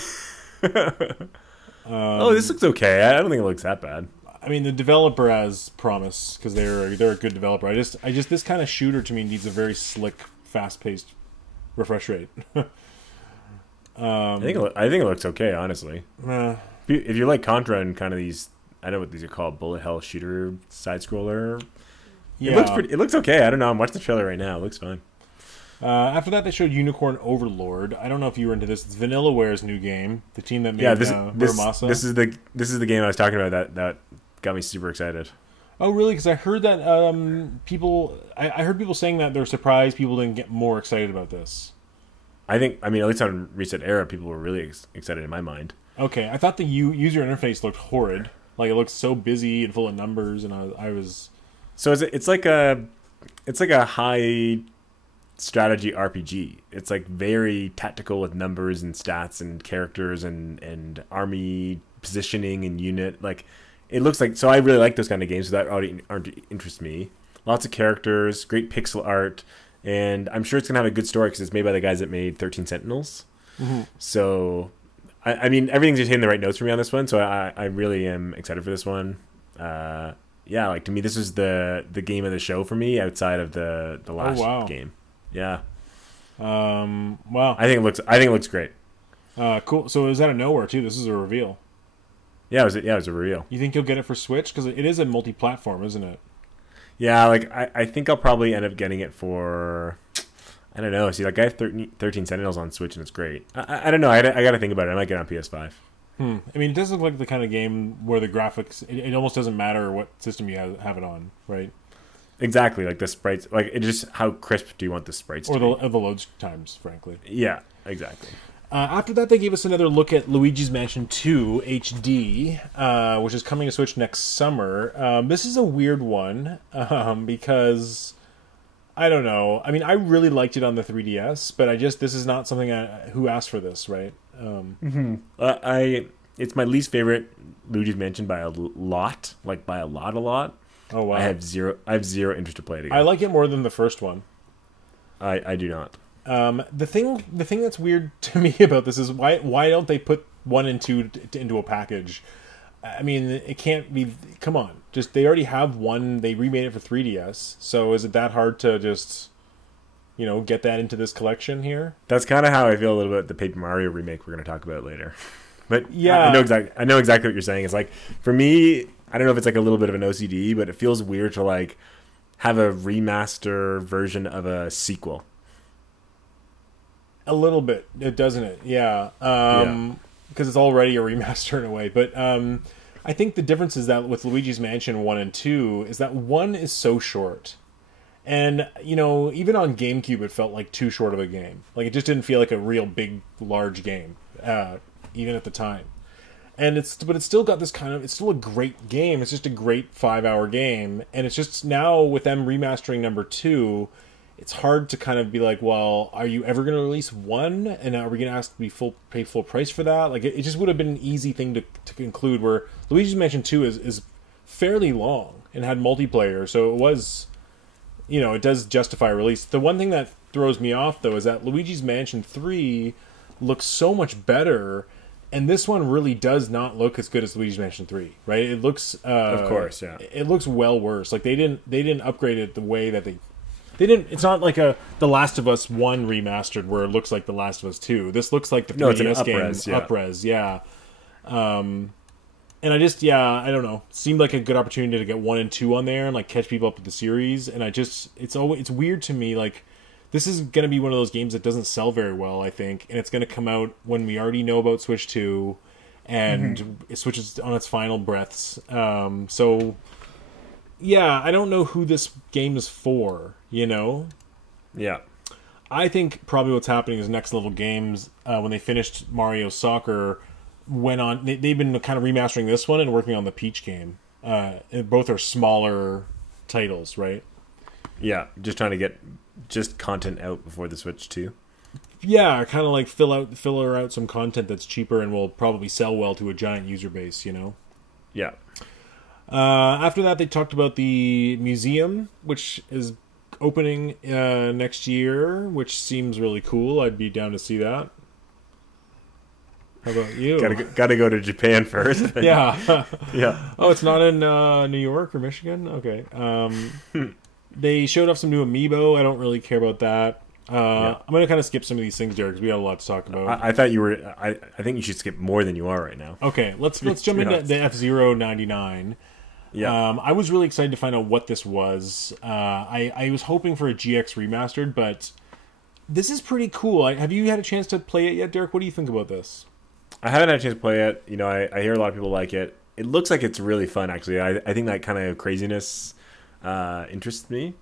this looks okay. I don't think it looks that bad. I mean, the developer has promise because they're a good developer. I just this kind of shooter to me needs a very slick, fast-paced refresh rate. I think it looks okay, honestly. If you like Contra and kind of these, I know what these are called, bullet hell shooter side scroller. Yeah, it looks okay. I don't know. I'm watching the trailer right now. It looks fine. After that, they showed Unicorn Overlord. I don't know if you were into this. It's Vanillaware's new game. The team that made Muramasa. This is the game I was talking about that got me super excited. Oh, really? Because I heard that I heard people saying that they're surprised people didn't get more excited about this. I mean, at least on Reset Era, people were really excited in my mind. Okay, I thought the user interface looked horrid. Like, it looked so busy and full of numbers, and I was... So it's like a high strategy RPG. It's like very tactical with numbers and stats and characters and army positioning and unit. Like, it looks like... So I really like those kind of games, so that already interests me. Lots of characters, great pixel art, and I'm sure it's going to have a good story because it's made by the guys that made 13 Sentinels. Mm-hmm. So... I mean, everything's just hitting the right notes for me on this one, so I really am excited for this one. Yeah, like to me, this is the game of the show for me outside of the last game. Yeah. Wow. I think it looks great. Cool. So is that a nowhere too? This is a reveal. it was a reveal. You think you'll get it for Switch? Because it is a multi-platform, isn't it? Yeah, like I think I'll probably end up getting it for, I don't know. See, like I have 13 Sentinels on Switch and it's great. I don't know. I got to think about it. I might get it on PS5. I mean, it does look like the kind of game where the graphics, it almost doesn't matter what system you have it on, right? Exactly, like the sprites, like it just how crisp do you want the sprites or to be? the load times, frankly. Yeah, exactly. After that, they gave us another look at Luigi's Mansion 2 HD, which is coming to Switch next summer. This is a weird one because I don't know. I mean, I really liked it on the 3DS, but this is not something who asked for this, right? It's my least favorite Luigi's Mansion by a lot, like by a lot. Oh wow! I have zero interest to play it again. I like it more than the first one. I do not. The thing that's weird to me about this is why don't they put 1 and 2 into a package? I mean, it can't be. Come on, just they already have 1. They remade it for 3DS, so is it that hard to just get that into this collection here? That's kind of how I feel a little bit about the Paper Mario remake we're going to talk about later. But yeah, I know exactly what you're saying. It's like, for me, I don't know if it's like a little bit of an OCD, but it feels weird to like have a remaster version of a sequel. A little bit, doesn't it? Yeah. Because it's already a remaster in a way. But I think the difference is that with Luigi's Mansion 1 and 2 is that 1 is so short. And, even on GameCube, it felt like too short of a game. Like, it just didn't feel like a real big, large game, even at the time. And it's still got this it's still a great game. It's just a great 5-hour game. And it's just now with them remastering number 2, it's hard to kind of be like, well, are you ever going to release 1? And are we going to ask to pay full price for that? Like, it just would have been an easy thing to conclude, where Luigi's Mansion 2 is fairly long and had multiplayer. So it was, it does justify release. The one thing that throws me off, though, is that Luigi's Mansion 3 looks so much better, and this one really does not look as good as Luigi's Mansion 3, right? It looks, of course, yeah. It looks well worse. Like, they didn't upgrade it the way that they didn't. It's not like The Last of Us 1 remastered where it looks like The Last of Us 2. This looks like the 3DS game, up-res, yeah. And I don't know. Seemed like a good opportunity to get 1 and 2 on there and like catch people up with the series. And it's weird to me. Like, this is going to be one of those games that doesn't sell very well, I think, and it's going to come out when we already know about Switch 2, and Switch is on its final breaths. So, yeah, I don't know who this game is for. Yeah. I think probably what's happening is Next Level Games, when they finished Mario Soccer, went on. They've been kind of remastering this one and working on the Peach game. Both are smaller titles, right? Yeah, just trying to get just content out before the Switch 2. Yeah, kind of like filler out some content that's cheaper and will probably sell well to a giant user base. Yeah. After that, they talked about the museum, which is opening next year, which seems really cool. I'd be down to see that. How about you? Gotta go to Japan first. Yeah. Yeah. Oh, it's not in New York or Michigan? Okay. They showed off some new amiibo. I don't really care about that. I'm going to kind of skip some of these things, Derek, because we got a lot to talk about. I thought you were... I think you should skip more than you are right now. Okay, let's jump into the F-Zero 99. Yeah. I was really excited to find out what this was. I was hoping for a GX remastered, but this is pretty cool. Have you had a chance to play it yet, Derek? What do you think about this? I haven't had a chance to play it. I hear a lot of people like it. It looks like it's really fun, actually. I think that kind of craziness interests me.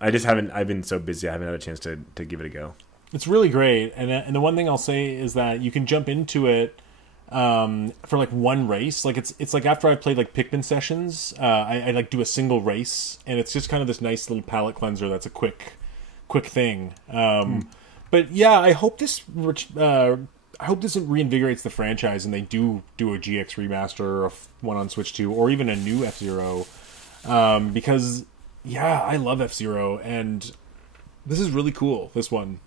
I've been so busy, I haven't had a chance to give it a go. It's really great. And the one thing I'll say is that you can jump into it for like one race. Like it's like after I've played like Pikmin sessions, I like do a single race, and it's just kind of this nice little palate cleanser that's a quick thing. But yeah, I hope this reinvigorates the franchise and they do a GX remaster of one on Switch 2 or even a new F-Zero, because yeah, I love F-Zero and this is really cool, this one.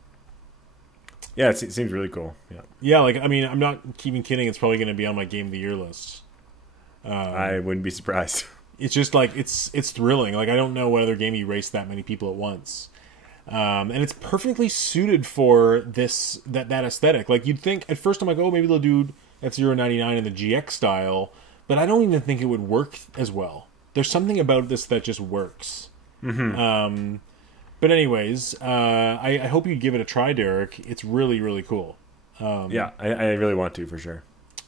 Yeah, it seems really cool. Yeah, like, I mean, I'm not even kidding, it's probably going to be on my Game of the Year list. I wouldn't be surprised. It's just like, it's thrilling. Like, I don't know what other game you race that many people at once. And it's perfectly suited for that aesthetic. Like, you'd think, at first I'm like, oh, maybe they'll do F-Zero 99 in the GX style. but I don't even think it would work as well. There's something about this that just works. Mm-hmm. But anyways, I hope you give it a try, Derek. It's really, really cool. Yeah, I really want to, for sure.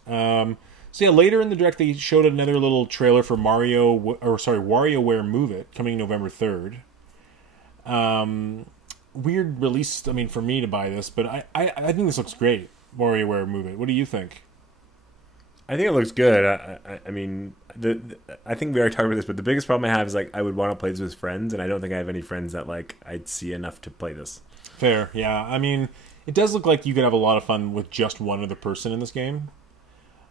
So yeah, later in the direct, they showed another little trailer for WarioWare Move It, coming November 3rd. Weird release, I mean, for me to buy this, but I think this looks great, WarioWare Move It. What do you think? I think it looks good. I mean, I think we already talked about this, but the biggest problem I have is, like, I would want to play this with friends, and I don't think I have any friends that, like, I'd see enough to play this. Fair, yeah. I mean, it does look like you could have a lot of fun with just one other person in this game.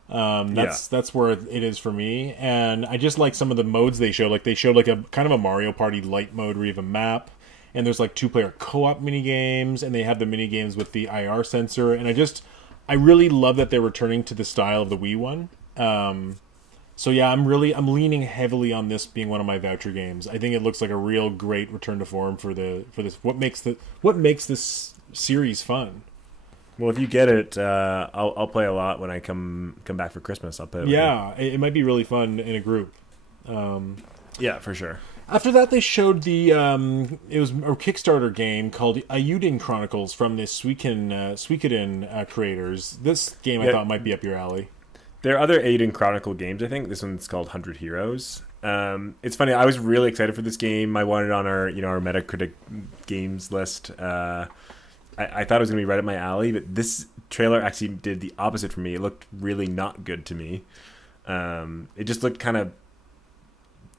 That's where it is for me, and I just like some of the modes they showed. Like, they showed like a kind of a Mario Party light mode where you have a map, and there's like 2-player co-op mini games, and they have the mini games with the IR sensor, and I really love that they're returning to the style of the Wii one. So yeah, I'm leaning heavily on this being one of my voucher games. I think it looks like a real great return to form for this. What makes this series fun? Well, if you get it, I'll play a lot when I come back for Christmas. I'll play it. Yeah, it might be really fun in a group. Yeah, for sure. After that, they showed it was a Kickstarter game called Ayuden Chronicles from the Suikoden creators. This game I thought might be up your alley. There are other Ayuden Chronicle games, I think. This one's called 100 Heroes. It's funny, I was really excited for this game. I wanted it on our Metacritic games list. I thought it was going to be right up my alley, but this trailer actually did the opposite for me. It looked really not good to me. It just looked kind of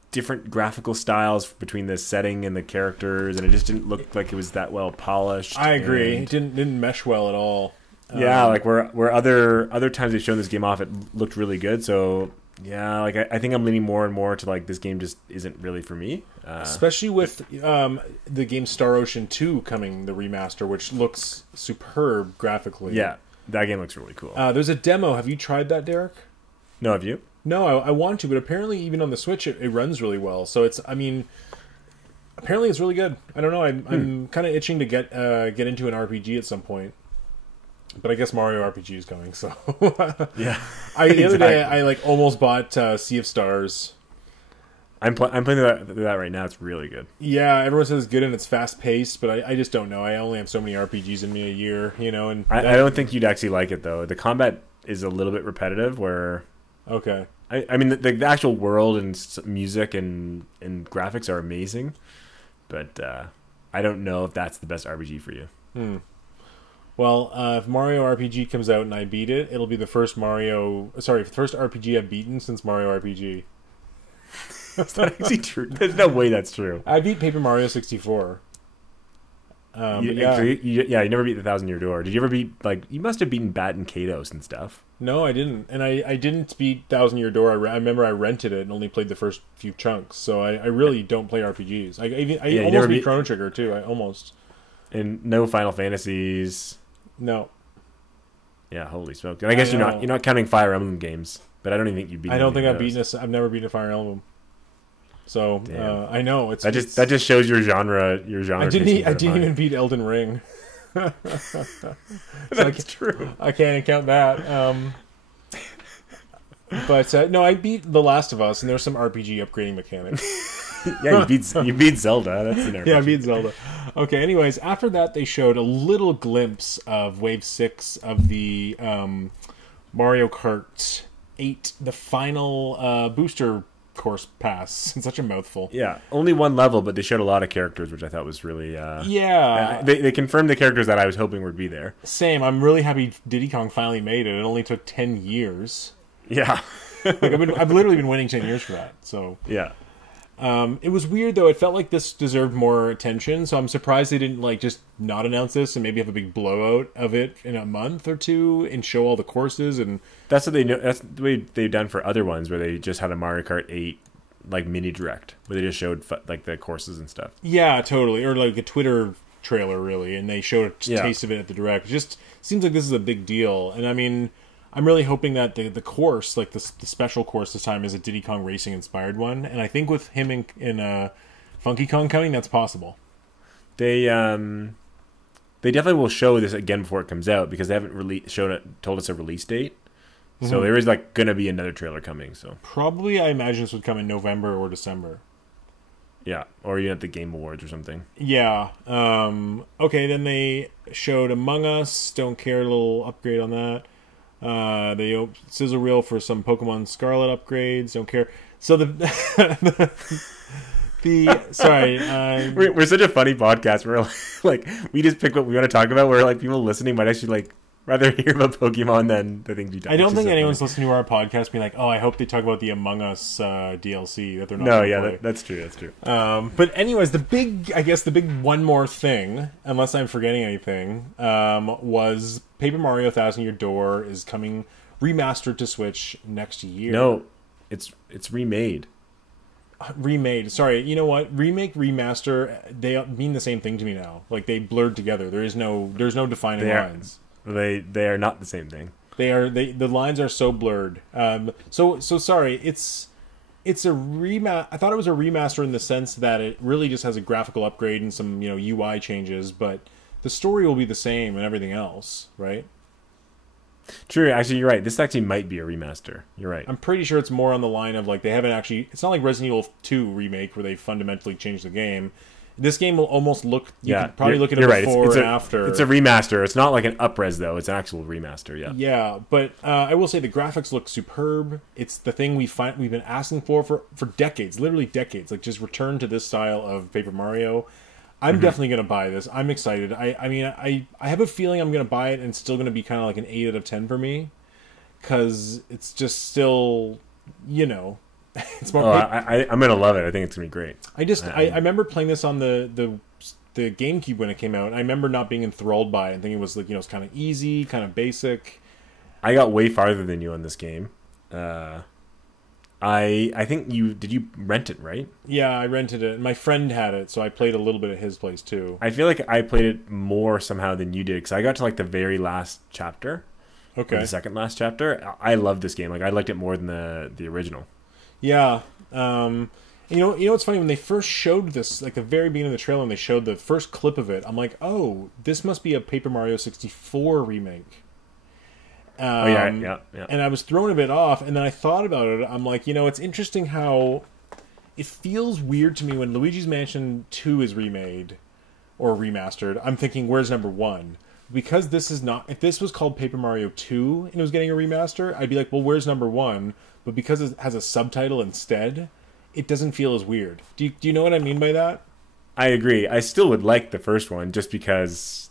different graphical styles between the setting and the characters, and it just didn't look like it was that well polished. I agree. It didn't mesh well at all. Yeah, like where other times they've shown this game off, it looked really good. So yeah, like I think I'm leaning more and more to, like, this game just isn't really for me. Especially with the game Star Ocean 2 coming, the remaster, which looks superb graphically. Yeah, that game looks really cool. There's a demo. Have you tried that, Derek? No, have you? No, I want to, but apparently even on the Switch it runs really well. So apparently it's really good. I don't know. I'm kind of itching to get into an RPG at some point. But I guess Mario RPG is coming, so yeah. The other day I like almost bought Sea of Stars. I'm playing that right now. It's really good. Yeah, everyone says it's good and it's fast paced, but I just don't know. I only have so many RPGs in me a year, and I don't think you'd actually like it though. The combat is a little bit repetitive. Where okay, I mean the actual world and music and graphics are amazing, but I don't know if that's the best RPG for you. Well, if Mario RPG comes out and I beat it, it'll be the first RPG I've beaten since Mario RPG. That's not actually true. There's no way that's true. I beat Paper Mario 64. You never beat the 1,000-Year Door. Did you ever beat, like, you must have beaten Bat and Kados and stuff. No, I didn't. And I didn't beat 1,000-Year Door. I remember I rented it and only played the first few chunks. So I really don't play RPGs. I almost beat Chrono Trigger, too. I almost. And no Final Fantasies. No. Yeah, holy smoke! And I guess you're not counting Fire Emblem games, but I don't even think you beat. I don't think I've never beaten a Fire Emblem. So I know that just shows your genre. I didn't even beat Elden Ring. That's true. I can't count that. But no, I beat The Last of Us, and there's some RPG upgrading mechanics. Yeah, you beat Zelda. That's an RPG. Yeah, I beat Zelda. Okay, anyways, after that they showed a little glimpse of Wave 6 of the Mario Kart 8, the final booster course pass. It's such a mouthful. Yeah, only one level, but they showed a lot of characters, which I thought was really... They confirmed the characters that I was hoping would be there. Same. I'm really happy Diddy Kong finally made it. It only took 10 years. Yeah. Like, I've literally been waiting 10 years for that, so... Yeah. It was weird though. It felt like this deserved more attention, so I'm surprised they didn't just not announce this and maybe have a big blowout of it in a month or two and show all the courses. And that's what they know. That's the way they've done for other ones where they just had a Mario Kart 8 mini direct where they just showed the courses and stuff. Yeah, totally. Or like a Twitter trailer really, and they showed a taste of it at the direct. It just seems like this is a big deal, and I mean, I'm really hoping that the course, like the special course this time, is a Diddy Kong Racing inspired one, and I think with him in Funky Kong coming, that's possible. They definitely will show this again before it comes out because they haven't told us a release date. So there is like gonna be another trailer coming. So Probably, I imagine this would come in November or December. yeah, or even at the Game Awards or something. Yeah. Okay, then they showed Among Us. Don't care, a little upgrade on that. They sizzle reel for some Pokemon Scarlet upgrades. Don't care. So the sorry, We're such a funny podcast. We're like we just pick what we want to talk about. Where like people listening might actually like rather hear about Pokemon than the things we talk. I don't think anyone's listening to our podcast being like, "Oh, I hope they talk about the Among Us DLC that they're not." No, yeah, that's true. That's true. But anyways, the big one more thing, unless I'm forgetting anything, was Paper Mario: Thousand Year Door is coming remastered to Switch next year. No, it's remade. Remade. Sorry, you know what? Remake, remaster, they mean the same thing to me now. Like they blurred together. There's no defining lines. They are not the same thing. The lines are so blurred. So sorry. It's a I thought it was a remaster in the sense that it really just has a graphical upgrade and some UI changes, but the story will be the same and everything else, right? True. Actually, you're right. This actually might be a remaster. You're right. I'm pretty sure it's more on the line of like they haven't actually. It's not like Resident Evil 2 remake where they fundamentally changed the game. This game will almost look. You could probably look at it before and after. It's a remaster. It's not like an up-res though. It's an actual remaster. Yeah. Yeah, but I will say the graphics look superb. It's the thing we've been asking for decades, literally decades. Like just return to this style of Paper Mario. I'm definitely gonna buy this. I'm excited. I mean I have a feeling I'm gonna buy it and it's still gonna be kind of like an 8 out of 10 for me, because it's just still it's more. I'm gonna love it. I think it's gonna be great. I remember playing this on the GameCube when it came out. I remember not being enthralled by it and thinking it was like it's kind of easy, kind of basic. I got way farther than you on this game. I think did you rent it, right? Yeah, I rented it. My friend had it, so I played a little bit at his place too. I feel like I played it more somehow than you did, because I got to like the very last chapter. Okay. The second last chapter. I loved this game. Like I liked it more than the original. Yeah. You know what's funny, when they first showed this, like the very beginning of the trailer, and they showed the first clip of it, I'm like, oh, this must be a Paper Mario 64 remake. Yeah. And I was thrown a bit off, and then I thought about it. I'm like, it's interesting how it feels weird to me when Luigi's Mansion 2 is remade or remastered. I'm thinking, where's number 1? Because this is not. If this was called Paper Mario 2 and it was getting a remaster, I'd be like, well, where's number 1? But because it has a subtitle instead, it doesn't feel as weird. Do you know what I mean by that? I agree. I still would like the first one just because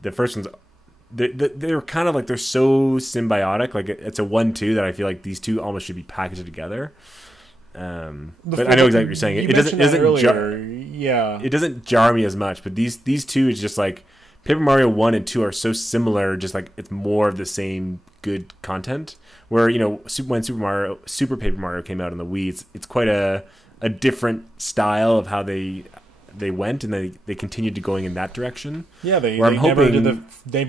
the first one's they're kind of like they're so symbiotic. Like it's a 1-2 that I feel like these two almost should be packaged together. But I know exactly what you're saying. It doesn't jar me as much. But these two is just like Paper Mario 1 and 2 are so similar. Just like it's more of the same good content. Where when Super Paper Mario came out on the Wii, it's quite a different style of how they went, and they continued to going in that direction. Yeah, they never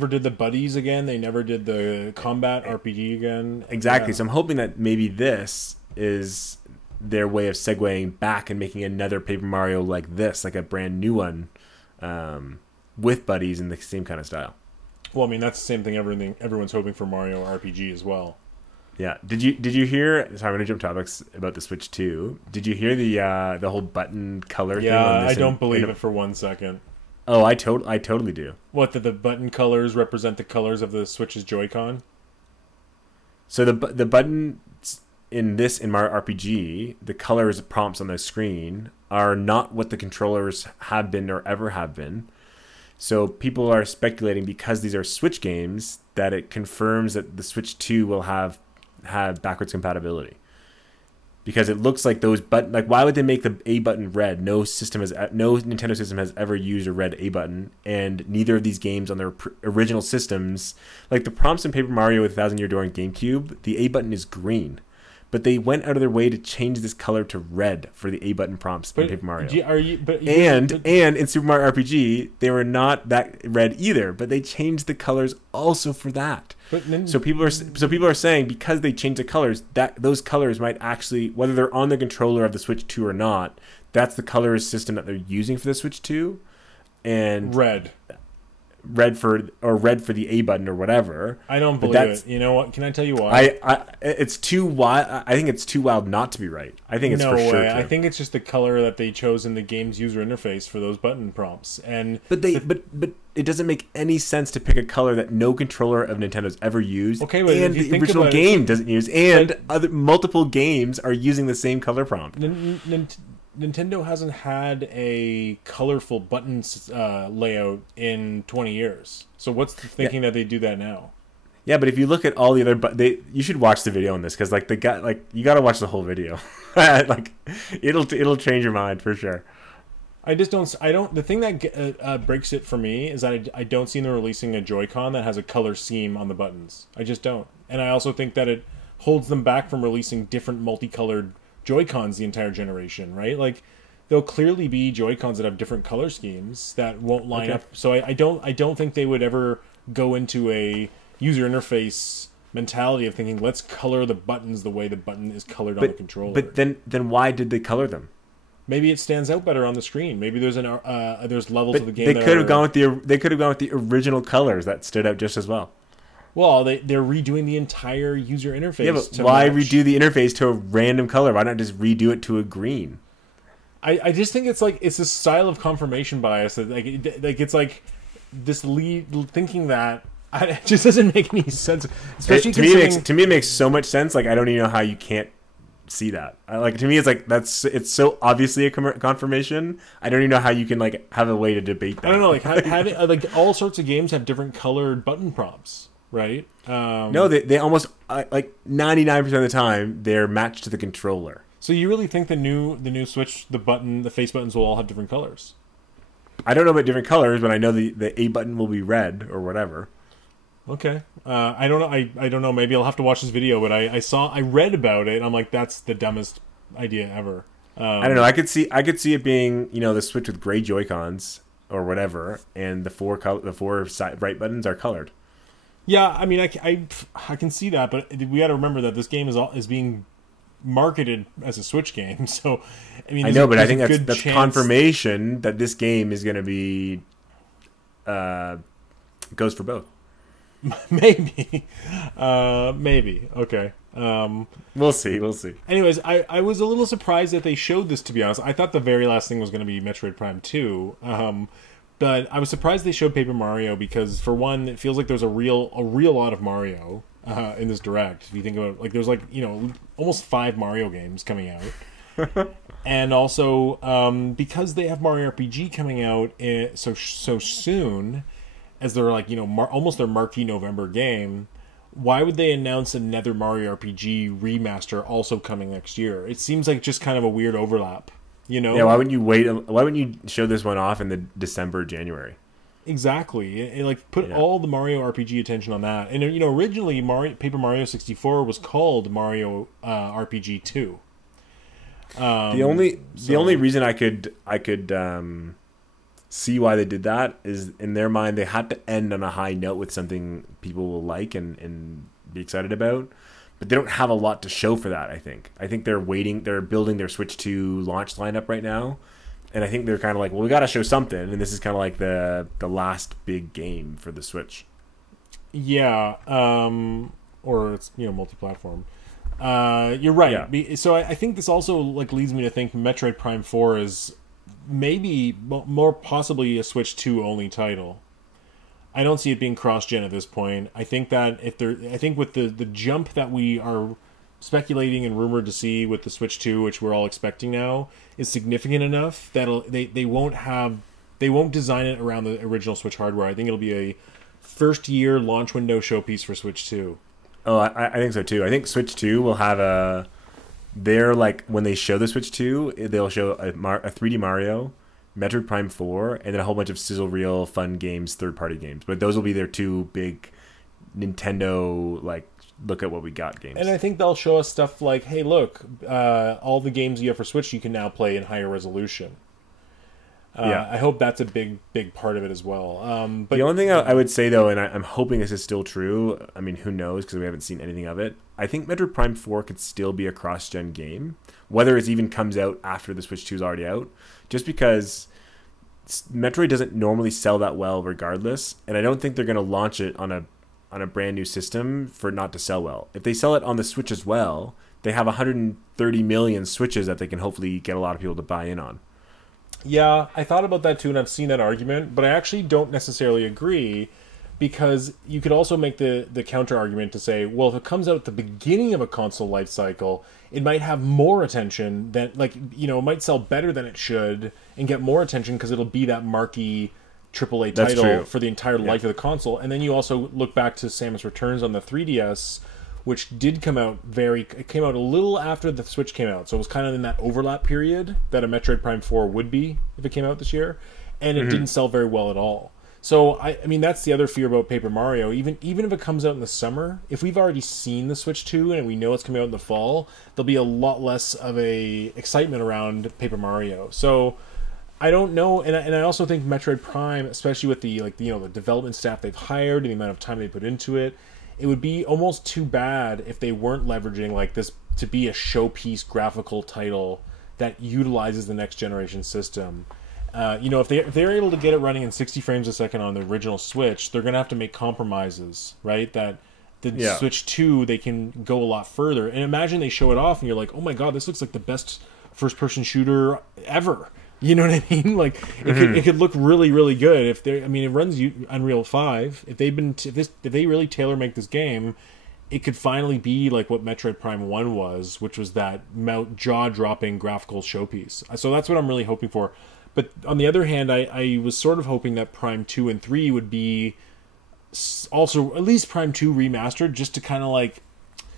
did the buddies again. They never did the combat RPG again. Exactly. Yeah. So I'm hoping that maybe this is their way of segueing back and making another Paper Mario like this, like a brand new one, with buddies in the same kind of style. Well, I mean, that's the same thing everyone's hoping for Mario RPG as well. Yeah. Did you hear? Sorry, I'm gonna jump topics about the Switch 2. Did you hear the whole button color thing? Yeah, I don't believe it for 1 second. Oh, I totally do. What, that the button colors represent the colors of the Switch's Joy-Con? So the button in Mario RPG, the colors prompts on the screen are not what the controllers have been or ever have been. So people are speculating, because these are Switch games, that it confirms that the Switch 2 will have backwards compatibility, because it looks like those button, like, why would they make the A button red? No Nintendo system has ever used a red A button, and neither of these games on their original systems, like the prompts in Paper Mario with 1000 Year Door and GameCube, the A button is green, but they went out of their way to change this color to red for the A button prompts in Paper Mario. And in Super Mario RPG, they were not that red either, but they changed the colors also for that. So people are saying, because they changed the colors, that those colors might actually, whether they're on the controller of the Switch 2 or not, that's the color system that they're using for the Switch 2. And red. red for the A button or whatever. I don't believe it. You know what? Can I tell you why? It's too wild. I think it's too wild not to be right. I think it's no for way. sure true. I think it's just the color that they chose in the game's user interface for those button prompts. But it doesn't make any sense to pick a color that no controller of Nintendo's ever used. Okay, but and if you the think original about game doesn't use, and multiple games are using the same color prompt. Nintendo hasn't had a colorful buttons layout in 20 years. So what's the thinking that they do that now? Yeah, but if you look at all the other, you should watch the video on this because like you got to watch the whole video. Like it'll change your mind for sure. I don't. The thing that breaks it for me is that I don't see them releasing a Joy-Con that has a color scheme on the buttons. I just don't, and I also think that it holds them back from releasing different multicolored Joy-Cons the entire generation, right? Like there'll clearly be Joy-Cons that have different color schemes that won't line up. So I don't think they would ever go into a user interface mentality of thinking let's color the buttons the way the button is colored on the controller. But then why did they color them? Maybe it stands out better on the screen. Maybe there's there's levels of the game. They could have gone with the original colors that stood out just as well. Well, they're redoing the entire user interface. Yeah, but why redo the interface to a random color? Why not just redo it to a green? I just think it's this style of confirmation bias that it's like this lead thinking that it just doesn't make any sense. Especially to me, it makes so much sense. Like I don't even know how you can't see that. To me, it's like it's so obviously a confirmation. I don't even know how you can like have a way to debate that. I don't know, like having like all sorts of games have different colored button prompts. Right? No, they almost like 99% of the time they're matched to the controller. So you really think the new Switch, the face buttons will all have different colors? I don't know about different colors, but I know the A button will be red or whatever. Okay. I don't know. I don't know. Maybe I'll have to watch this video. But I read about it. And I'm like, that's the dumbest idea ever. I don't know. I could see it being the Switch with gray Joy-Cons or whatever, and the four right buttons are colored. Yeah, I mean, I can see that, but we got to remember that this game is being marketed as a Switch game. So, I mean, I know, but I think that's confirmation that this game is going to be goes for both. Maybe, maybe. Okay. We'll see. Anyways, I was a little surprised that they showed this. To be honest, I thought the very last thing was going to be Metroid Prime 2. But I was surprised they showed Paper Mario because, for one, it feels like there's a real lot of Mario in this Direct. If you think about it, like there's almost 5 Mario games coming out, and also because they have Mario RPG coming out so soon, as they're almost their marquee November game. Why would they announce another Mario RPG remaster also coming next year? It seems like just kind of a weird overlap. Yeah, why wouldn't you wait? Why wouldn't you show this one off in the December, January? Exactly. It put all the Mario RPG attention on that. And originally Paper Mario 64 was called Mario RPG 2. The only reason I could see why they did that is in their mind they had to end on a high note with something people will like and be excited about. But they don't have a lot to show for that, I think. I think they're building their Switch 2 launch lineup right now. And I think they're kind of like, well, we got to show something. And this is kind of like the last big game for the Switch. Yeah. Or it's, multi-platform. You're right. Yeah. So I think this also leads me to think Metroid Prime 4 is maybe more possibly a Switch 2 only title. I don't see it being cross-gen at this point. I think that with the jump that we are speculating and rumored to see with the Switch 2, which we're all expecting now, is significant enough that they won't design it around the original Switch hardware. I think it'll be a first-year launch window showpiece for Switch 2. Oh, I think so too. I think Switch 2 will have when they show the Switch 2, they'll show a 3D Mario, Metroid Prime 4, and then a whole bunch of sizzle reel fun games, third-party games. But those will be their two big Nintendo, look at what we got games. And I think they'll show us stuff like, hey, look, all the games you have for Switch you can now play in higher resolution. I hope that's a big part of it as well. But the only thing I would say, though, and I'm hoping this is still true, I mean, who knows, because we haven't seen anything of it, I think Metroid Prime 4 could still be a cross-gen game, whether it even comes out after the Switch 2 is already out, just because Metroid doesn't normally sell that well regardless, and I don't think they're going to launch it on a brand new system for it not to sell well. If they sell it on the Switch as well, they have 130 million Switches that they can hopefully get a lot of people to buy in on. Yeah, I thought about that too, and I've seen that argument, but I actually don't necessarily agree, because you could also make the counter argument to say, well, if it comes out at the beginning of a console life cycle, it might have more attention than, like, you know, it might sell better than it should and get more attention because it'll be that marquee AAA title for the entire life of the console. And then you also look back to Samus Returns on the 3DS, which did come out it came out a little after the Switch came out, so it was kind of in that overlap period that a Metroid Prime 4 would be if it came out this year, and it didn't sell very well at all. So, I mean, that's the other fear about Paper Mario. Even if it comes out in the summer, if we've already seen the Switch 2 and we know it's coming out in the fall, there'll be a lot less of a excitement around Paper Mario. So, I don't know, and I also think Metroid Prime, especially with the the development staff they've hired and the amount of time they put into it, it would be almost too bad if they weren't leveraging like this to be a showpiece graphical title that utilizes the next generation system. If they're able to get it running in 60 frames a second on the original Switch, they're going to have to make compromises, right? That the Switch 2, they can go a lot further. And imagine they show it off and you're like, oh my god, this looks like the best first-person shooter ever. You know what I mean? Like, it could look really, really good. It runs Unreal 5. If they really tailor make this game, it could finally be like what Metroid Prime 1 was, which was that jaw-dropping graphical showpiece. So that's what I'm really hoping for. But on the other hand, I was sort of hoping that Prime 2 and 3 would be also at least Prime 2 remastered, just to kind of like,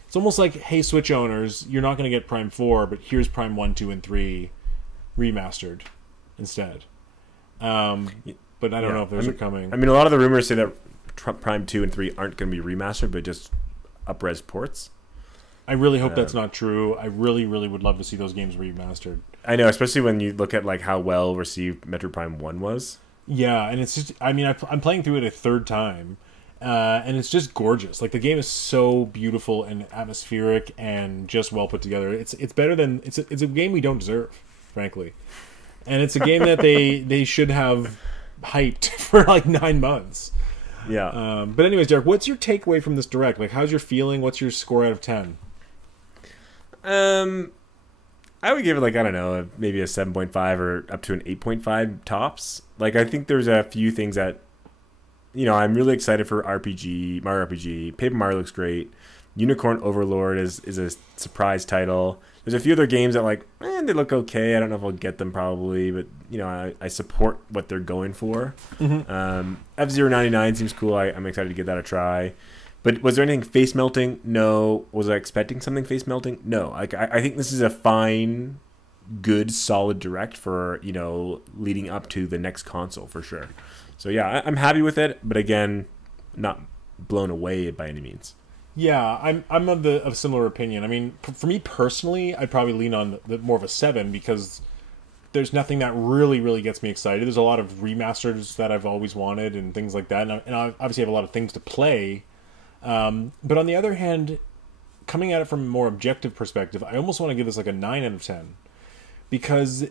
it's almost like, hey, Switch owners, you're not going to get Prime 4, but here's Prime 1, 2, and 3 remastered instead. But I don't know if those are coming. I mean, a lot of the rumors say that Prime 2 and 3 aren't going to be remastered, but just up-res ports. I really hope that's not true. I really, really would love to see those games remastered. I know, especially when you look at like how well received Metroid Prime 1 was. Yeah, and it's just, I mean, I'm playing through it a third time, and it's just gorgeous. Like, the game is so beautiful and atmospheric and just well put together. It's better than, it's a game we don't deserve, frankly. And it's a game that they should have hyped for like 9 months. Yeah. But anyways, Derek, what's your takeaway from this Direct? Like, how's your feeling? What's your score out of 10? I would give it, like, I don't know, maybe a 7.5 or up to an 8.5 tops. Like, I think there's a few things that, I'm really excited for Mario RPG. Paper Mario looks great. Unicorn Overlord is a surprise title. There's a few other games that, like, they look okay. I don't know if I'll get them probably, but, I support what they're going for. Mm-hmm. F-Zero 99 seems cool. I'm excited to give that a try. But was there anything face-melting? No. Was I expecting something face-melting? No. Like, I think this is a fine, good, solid Direct for, leading up to the next console, for sure. So, yeah, I'm happy with it, but again, not blown away by any means. Yeah, I'm of a similar opinion. I mean, for me personally, I'd probably lean on more of a 7, because there's nothing that really, really gets me excited. There's a lot of remasters that I've always wanted and things like that, and I obviously have a lot of things to play. But on the other hand, coming at it from a more objective perspective, I almost want to give this like a 9 out of 10, because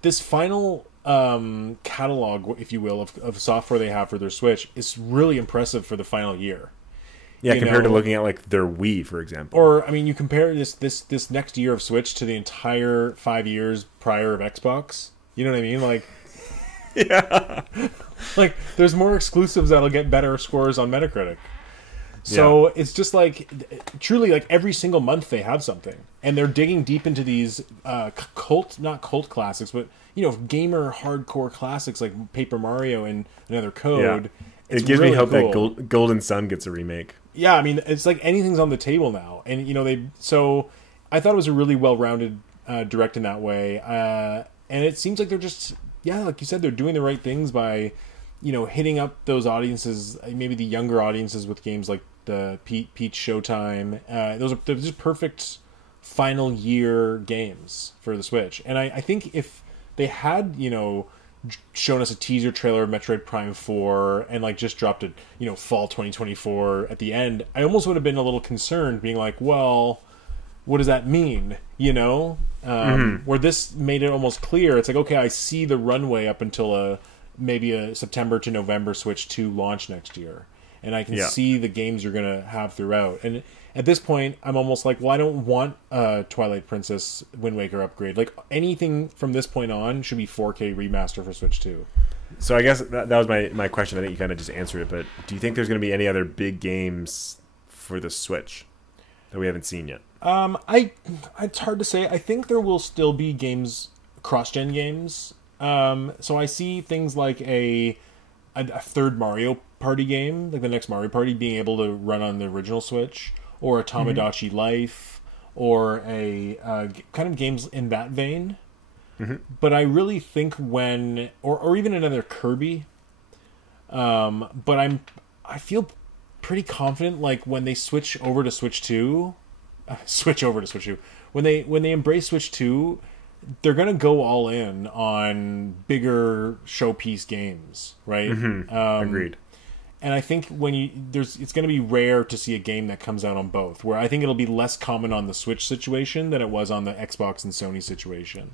this final catalog, if you will, of software they have for their Switch is really impressive for the final year. Yeah, compared to looking at like their Wii, for example. Or, I mean, you compare this next year of Switch to the entire 5 years prior of Xbox. You know what I mean? Like, yeah, like there's more exclusives that'll get better scores on Metacritic. So it's just like, truly, like every single month they have something, and they're digging deep into these not cult classics, but gamer hardcore classics like Paper Mario and Another Code. Yeah. It gives me hope that Golden Sun gets a remake. Yeah, I mean, it's like anything's on the table now, and so I thought it was a really well-rounded Direct in that way, and it seems like they're just, like you said, they're doing the right things by hitting up those audiences, maybe the younger audiences, with games like the Peach Showtime. They're just perfect final year games for the Switch. And I think if they had, shown us a teaser trailer of Metroid Prime 4 and like just dropped it, fall 2024 at the end, I almost would have been a little concerned, being like, well, what does that mean? Where this made it almost clear. It's like, okay, I see the runway up until maybe a September to November Switch 2 launch next year, and I can see the games you're going to have throughout. And at this point, I'm almost like, well, I don't want a Twilight Princess Wind Waker upgrade. Like, anything from this point on should be 4K remaster for Switch 2. So I guess that was my question. I think you kind of just answered it, but do you think there's going to be any other big games for the Switch that we haven't seen yet? It's hard to say. I think there will still be games, cross-gen games. So I see things like a third Mario Party game, like the next Mario Party, being able to run on the original Switch, or a Tamagotchi Life, or a kind of games in that vein. But I really think or even another Kirby. But I feel pretty confident, like when they switch over to Switch 2, when they embrace Switch 2, they're gonna go all in on bigger showpiece games, right? Agreed. And I think it's going to be rare to see a game that comes out on both. Where I think it'll be less common on the Switch situation than it was on the Xbox and Sony situation.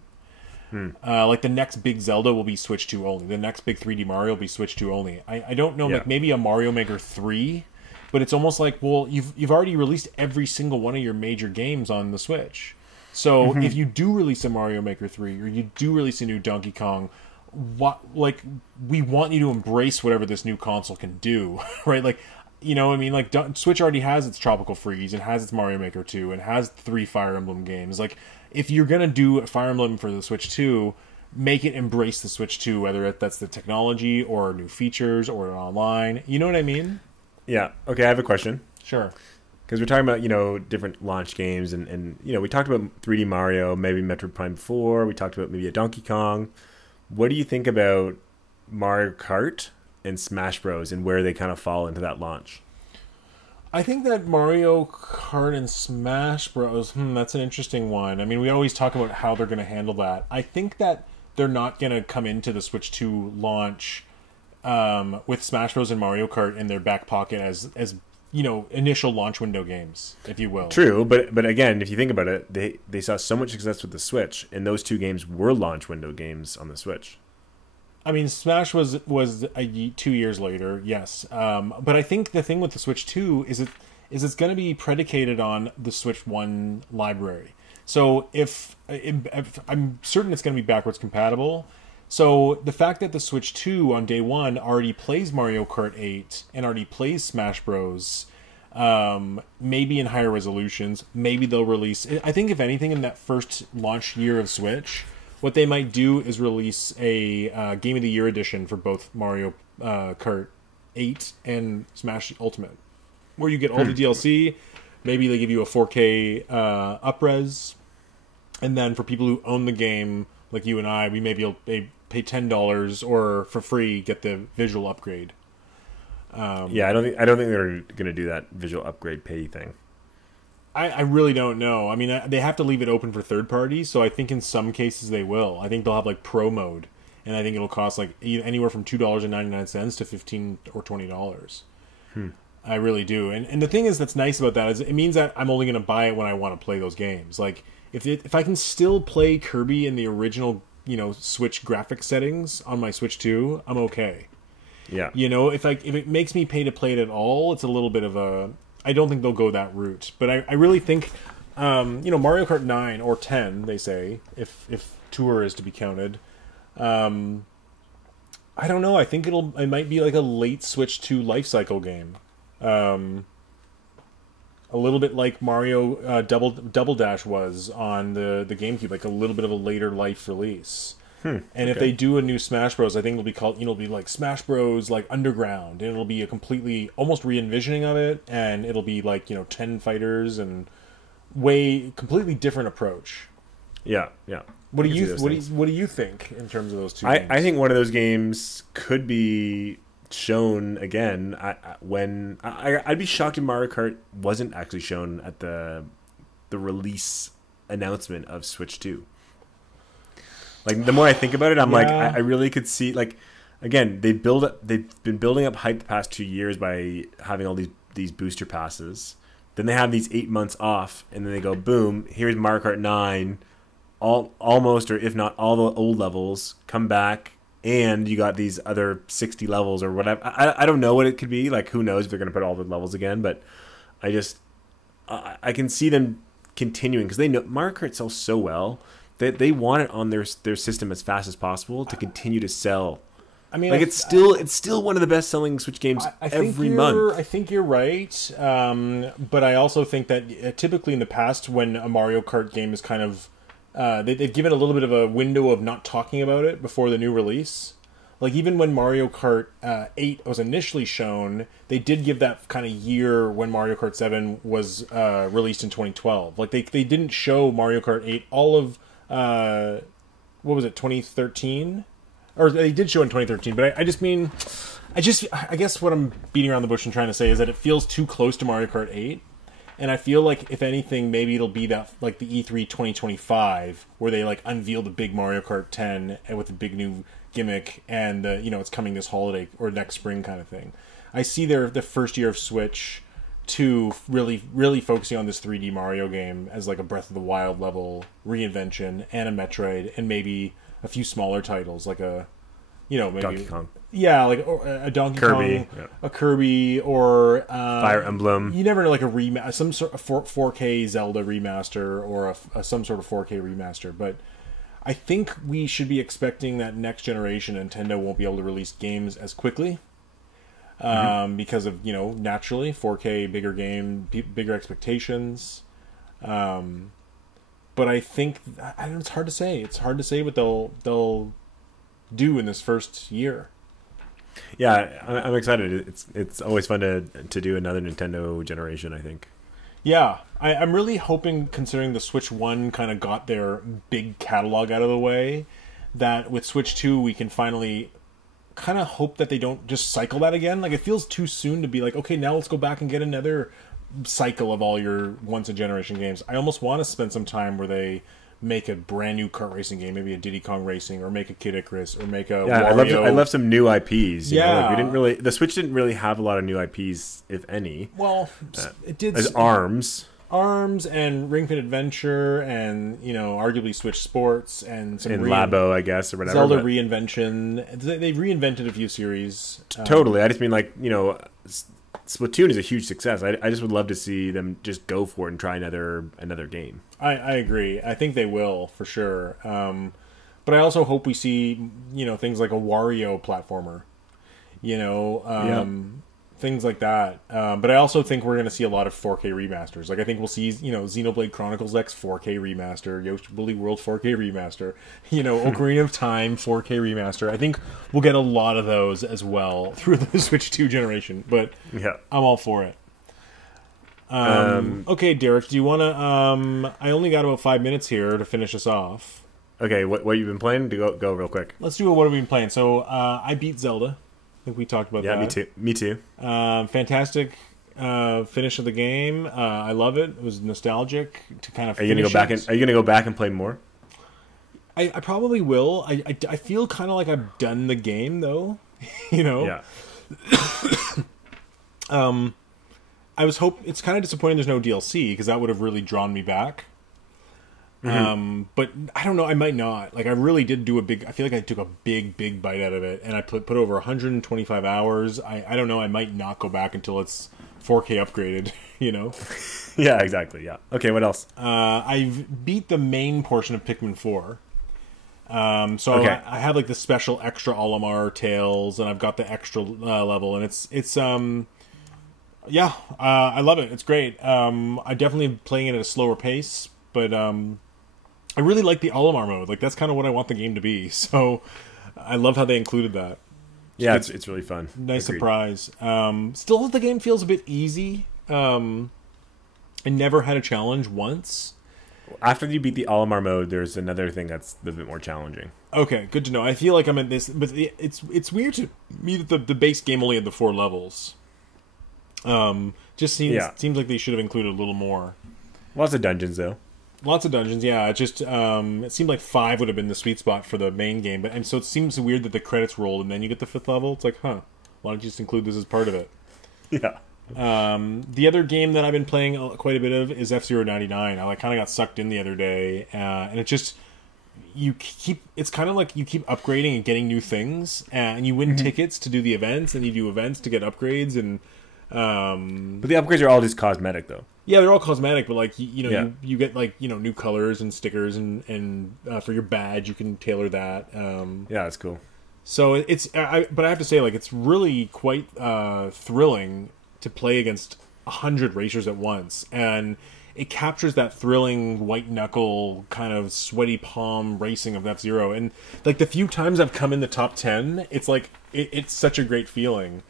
Like the next big Zelda will be Switch 2 only. The next big 3D Mario will be Switch 2 only. I don't know, like maybe a Mario Maker 3, but it's almost like, well, you've already released every single one of your major games on the Switch. So if you do release a Mario Maker 3 or you do release a new Donkey Kong, we want you to embrace whatever this new console can do, right? Like, you know what I mean? Like, Switch already has its Tropical Freeze and has its Mario Maker 2 and has 3 Fire Emblem games. Like, if you're gonna do a Fire Emblem for the Switch 2, make it embrace the Switch 2, whether that's the technology or new features or online. You know what I mean? Yeah. Okay, I have a question. Sure. Because we're talking about, different launch games, and we talked about 3D Mario, maybe Metroid Prime 4, we talked about maybe a Donkey Kong. What do you think about Mario Kart and Smash Bros. And where they kind of fall into that launch? I think that Mario Kart and Smash Bros. That's an interesting one. I mean, we always talk about how they're going to handle that. I think that they're not going to come into the Switch 2 launch with Smash Bros. And Mario Kart in their back pocket as initial launch window games, if you will. True, but again, if you think about it, they saw so much success with the Switch, and those two games were launch window games on the Switch. I mean, Smash was 2 years later, yes. But I think the thing with the Switch 2 is it's going to be predicated on the Switch 1 library. So if I'm certain it's going to be backwards compatible. So the fact that the Switch 2 on day one already plays Mario Kart 8 and already plays Smash Bros. Maybe in higher resolutions, maybe they'll release. I think if anything, in that first launch year of Switch, what they might do is release a Game of the Year edition for both Mario Kart 8 and Smash Ultimate, where you get all the DLC. Maybe they give you a 4K up-res, and then for people who own the game, like you and I, we maybe pay $10 or for free get the visual upgrade. I don't think they're going to do that visual upgrade pay thing. I really don't know. I mean, they have to leave it open for third parties, so I think in some cases they will. I think they'll have like pro mode, and I think it'll cost like anywhere from $2.99 to $15 or $20. I really do. And the thing that's nice about that is it means that I'm only going to buy it when I want to play those games. Like if I can still play Kirby in the original, Switch graphic settings on my Switch 2, I'm okay. Yeah. If it makes me pay to play it at all, it's a little bit of a. I don't think they'll go that route, but I really think, Mario Kart 9 or 10, they say, if Tour is to be counted. I don't know. I think it might be like a late Switch 2 life cycle game. A little bit like Mario Double Dash was on the GameCube, like a little bit of a later life release. And if they do a new Smash Bros, I think it'll be called, it'll be like Smash Bros like Underground, and it'll be a completely almost re-envisioning of it, and it'll be like 10 fighters and completely different approach. Yeah. What do you think in terms of those two games? I think one of those games could be shown again when I'd be shocked if Mario Kart wasn't actually shown at the release announcement of Switch 2. Like, the more I think about it, I'm like, I really could see, like, again, they've been building up hype the past 2 years by having all these booster passes. Then they have these 8 months off, and then they go, boom, here's Mario Kart 9 almost, or if not all the old levels come back, and you got these other 60 levels or whatever. I don't know what it could be. Like, who knows if they're going to put all the levels again, but I can see them continuing, because they know Mario Kart sells so well that they want it on their system as fast as possible to continue to sell. I mean, like, it's still one of the best selling Switch games every month. I think you're right, but I also think that typically in the past, when a Mario Kart game is kind of they've given a little bit of a window of not talking about it before the new release. Like, even when Mario Kart 8 was initially shown, they did give that kind of year when Mario Kart 7 was released in 2012. Like, they didn't show Mario Kart 8 all of, what was it, 2013? Or they did show in 2013, but I guess what I'm beating around the bush and trying to say is that it feels too close to Mario Kart 8. And I feel like, if anything, maybe it'll be that, like, the E3 2025, where they, like, unveil the big Mario Kart 10 and with the big new gimmick, and it's coming this holiday or next spring kind of thing. I see the first year of Switch 2 really focusing on this 3D Mario game as, like, a Breath of the Wild level reinvention, and a Metroid, and maybe a few smaller titles, like a maybe Donkey Kong. Yeah, like a Donkey Kirby, Kong, a Kirby, or Fire Emblem. You never know, like some sort of 4K Zelda remaster, or some sort of 4K remaster. But I think we should be expecting that next generation Nintendo won't be able to release games as quickly, because of naturally 4K, bigger game, bigger expectations. But I think it's hard to say. It's hard to say what they'll do in this first year. Yeah, I'm excited. It's always fun to do another Nintendo generation, I think. Yeah, I'm really hoping, considering the Switch 1 kind of got their big catalog out of the way, that with Switch 2 we can finally kind of hope that they don't just cycle that again. Like, it feels too soon to be like, okay, now let's go back and get another cycle of all your once-a-generation games. I almost want to spend some time where they make a brand new kart racing game, maybe a Diddy Kong Racing, or make a Kid Icarus, or make a Wario. I love some new IPs. Yeah, the Switch didn't really have a lot of new IPs, if any. Well, it did. As ARMS, and Ring Fit Adventure, and arguably Switch Sports, and some Labo, I guess, or whatever. Zelda reinvention. They reinvented a few series. Totally. I just mean, like, Splatoon is a huge success. I just would love to see them just go for it and try another game. I agree. I think they will, for sure. But I also hope we see, things like a Wario platformer. Things like that. But I also think we're going to see a lot of 4K remasters. Like, I think we'll see, Xenoblade Chronicles X 4K remaster, Yoshi Woolly World 4K remaster, Ocarina of Time 4K remaster. I think we'll get a lot of those as well through the Switch 2 generation. But yeah, I'm all for it. Okay, Derek, do you want to... I only got about 5 minutes here to finish us off. Okay, what you've been playing? Go real quick. Let's do what have we been playing. So, I beat Zelda. I think we talked about that. Yeah, me too. Fantastic finish of the game. I love it. It was nostalgic to kind of. Are you gonna go back and play more? I probably will. I feel kind of like I've done the game, though. Yeah. I was it's kind of disappointing there's no DLC, because that would have really drawn me back. But I don't know, I might not. Like, I really did I feel like I took a big bite out of it, and I put over 125 hours. I don't know, I might not go back until it's 4K upgraded, Yeah, exactly, yeah. Okay, what else? I've beat the main portion of Pikmin 4. So okay. I have, like, the special extra Olimar tails, and I've got the extra level, and it's I love it. It's great. I'm definitely playing it at a slower pace, but I really like the Olimar mode. Like, that's kind of what I want the game to be. So I love how they included that. Yeah, it's really fun. Nice Agreed. Surprise. Still, the game feels a bit easy. I never had a challenge once. After you beat the Olimar mode, there's another thing that's a bit more challenging. Okay, good to know. I feel like I'm at this, but it's weird to me that the base game only had the 4 levels. Just seems like they should have included a little more. Lots of dungeons, though. Lots of dungeons, yeah. It just it seemed like 5 would have been the sweet spot for the main game, and so it seems weird that the credits rolled and then you get the 5th level. It's like, why don't you just include this as part of it? Yeah. The other game that I've been playing quite a bit of is F-Zero 99. I kind of got sucked in the other day, and it just you keep, it's kind of like you keep upgrading and getting new things, and you win tickets to do the events, and you do events to get upgrades, and but the upgrades are all just cosmetic though. yeah, they're all cosmetic, but like you get like new colors and stickers, and for your badge you can tailor that. Yeah, that's cool. So but I have to say, like, it's really quite thrilling to play against 100 racers at once, and it captures that thrilling white knuckle kind of sweaty palm racing of F-Zero. And like the few times I've come in the top 10, it's like it's such a great feeling.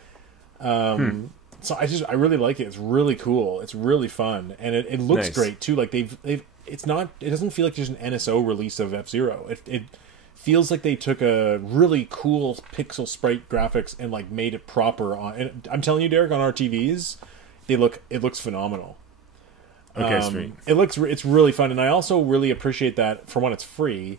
So I really like it. It's really cool. It's really fun, and it looks great too. Like it doesn't feel like just an NSO release of F-Zero. It feels like they took a really cool pixel sprite graphics and like made it proper on. And I'm telling you, Derek, on our TVs, it looks phenomenal. Okay, sweet. It's really fun, and I also really appreciate that. For one, it's free,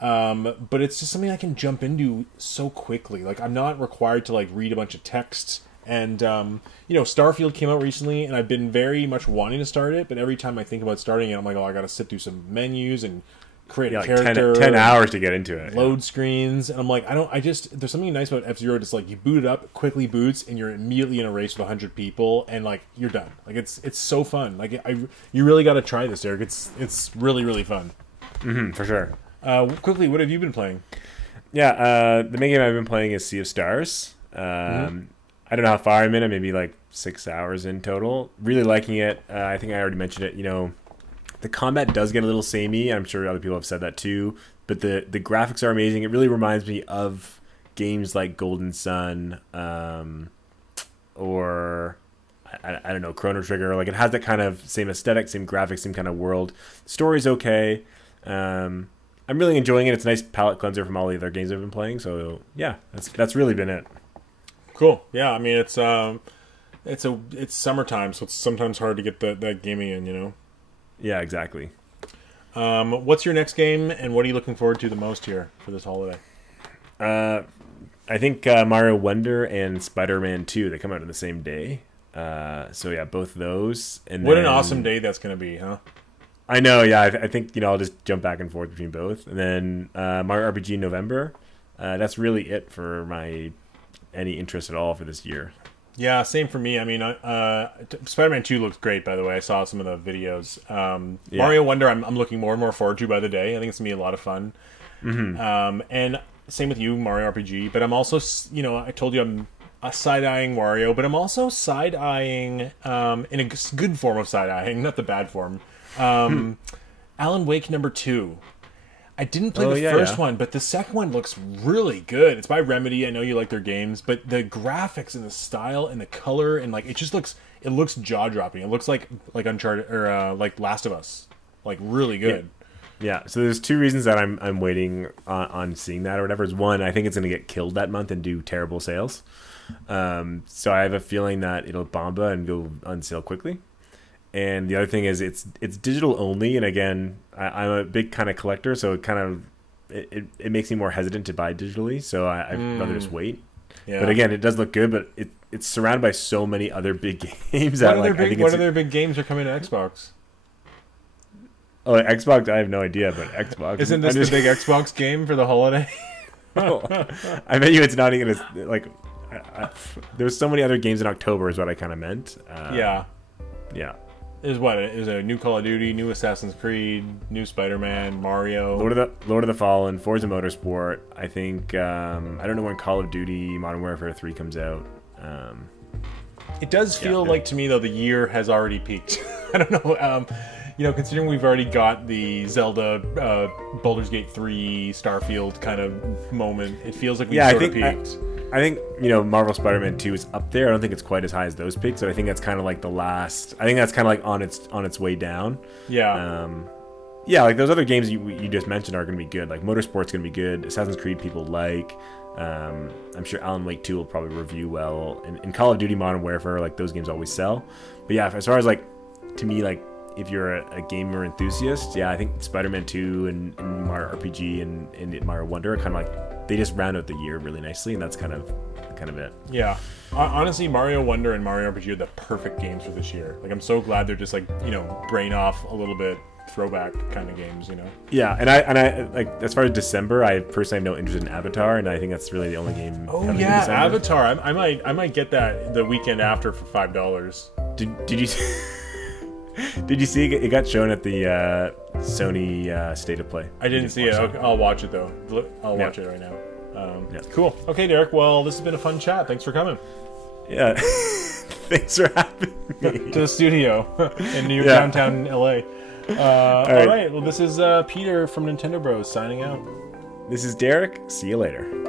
but it's just something I can jump into so quickly. Like, I'm not required to like read a bunch of text. And Starfield came out recently, and I've been very much wanting to start it. But every time I think about starting it, I'm like, oh, I got to sit through some menus and create a character. 10 hours to get into it. Load screens, and I'm like, there's something nice about F-Zero. Just like you boot it up, quickly boots, and you're immediately in a race with 100 people, and like you're done. Like it's so fun. Like you really got to try this, Eric. It's really, really fun. For sure. Quickly, what have you been playing? Yeah, the main game I've been playing is Sea of Stars. I don't know how far I'm in it. Maybe like 6 hours in total. Really liking it. I think I already mentioned it. The combat does get a little samey. I'm sure other people have said that too. But the graphics are amazing. It really reminds me of games like Golden Sun, or I don't know, Chrono Trigger. Like, it has that kind of same aesthetic, same graphics, same kind of world. Story's okay. I'm really enjoying it. It's a nice palate cleanser from all the other games I've been playing. So yeah, that's really been it. Cool. Yeah, I mean, it's summertime, so it's sometimes hard to get that gaming in. Yeah, exactly. What's your next game, and what are you looking forward to the most here for this holiday? I think Mario Wonder and Spider-Man 2, they come out on the same day. So yeah, both those. And what an awesome day that's going to be, huh? I know, yeah. I think I'll just jump back and forth between both. And then Mario RPG in November. That's really it for any interest at all for this year. Yeah, same for me. I mean, Spider-Man 2 looks great, by the way. I saw some of the videos. Mario Wonder, I'm looking more and more forward to by the day. I think it's going to be a lot of fun. And same with you, Mario RPG. But I'm also, I told you I'm side-eyeing Wario, but I'm also side-eyeing, in a good form of side-eyeing, not the bad form, Alan Wake #2. I didn't play the first one, but the second one looks really good. It's by Remedy. I know you like their games, but the graphics and the style and the color and like it looks jaw-dropping. It looks like Uncharted or like Last of Us, like really good. Yeah. So there's two reasons that I'm waiting on seeing that or whatever. Is one, I think it's going to get killed that month and do terrible sales. So I have a feeling that it'll bomba and go on sale quickly. And the other thing is it's digital only, and again, I'm a big kind of collector, so it makes me more hesitant to buy digitally. So I'd rather just wait. Yeah. But again, it does look good, but it's surrounded by so many other big games. What other big games are coming to Xbox? Oh, Xbox! I have no idea, but Xbox isn't this the big Xbox game for the holiday? I bet you it's not even like. There's so many other games in October, is what I kind of meant. Yeah. Is a new Call of Duty, new Assassin's Creed, new Spider-Man, Mario, Lord of the Fallen, Forza Motorsport. I think I don't know when Call of Duty Modern Warfare 3 comes out. It does feel like to me though the year has already peaked. I don't know. Considering we've already got the Zelda, Baldur's Gate 3, Starfield kind of moment, it feels like we've sort of peaked. I think Marvel Spider-Man 2 is up there. I don't think it's quite as high as those peaks, but I think that's kind of like the last. I think that's kind of like on its way down. Yeah. Like those other games you just mentioned are going to be good. Like Motorsport's going to be good. Assassin's Creed people like. I'm sure Alan Wake 2 will probably review well. And Call of Duty Modern Warfare, like those games always sell. But yeah, as far as like to me like if you're a gamer enthusiast, I think Spider-Man 2 and Mario RPG and Mario Wonder are kind of like they just round out the year really nicely, and that's kind of it. Yeah. Honestly, Mario Wonder and Mario RPG are the perfect games for this year. Like, I'm so glad they're just like, brain off a little bit throwback kind of games, you know. Yeah, and I like as far as December, I personally have no interest in Avatar, and I think that's really the only game. Oh coming in yeah, December. Avatar. I might get that the weekend after for $5. Did you did you see it got shown at the Sony State of Play? I didn't see it. I'll watch it though. I'll watch it right now. Yeah. Cool. Okay, Derek. Well, this has been a fun chat. Thanks for coming. Yeah. Thanks for having me to the studio in downtown LA. All right. Well, this is Peter from Nintendo Bros signing out. This is Derek. See you later.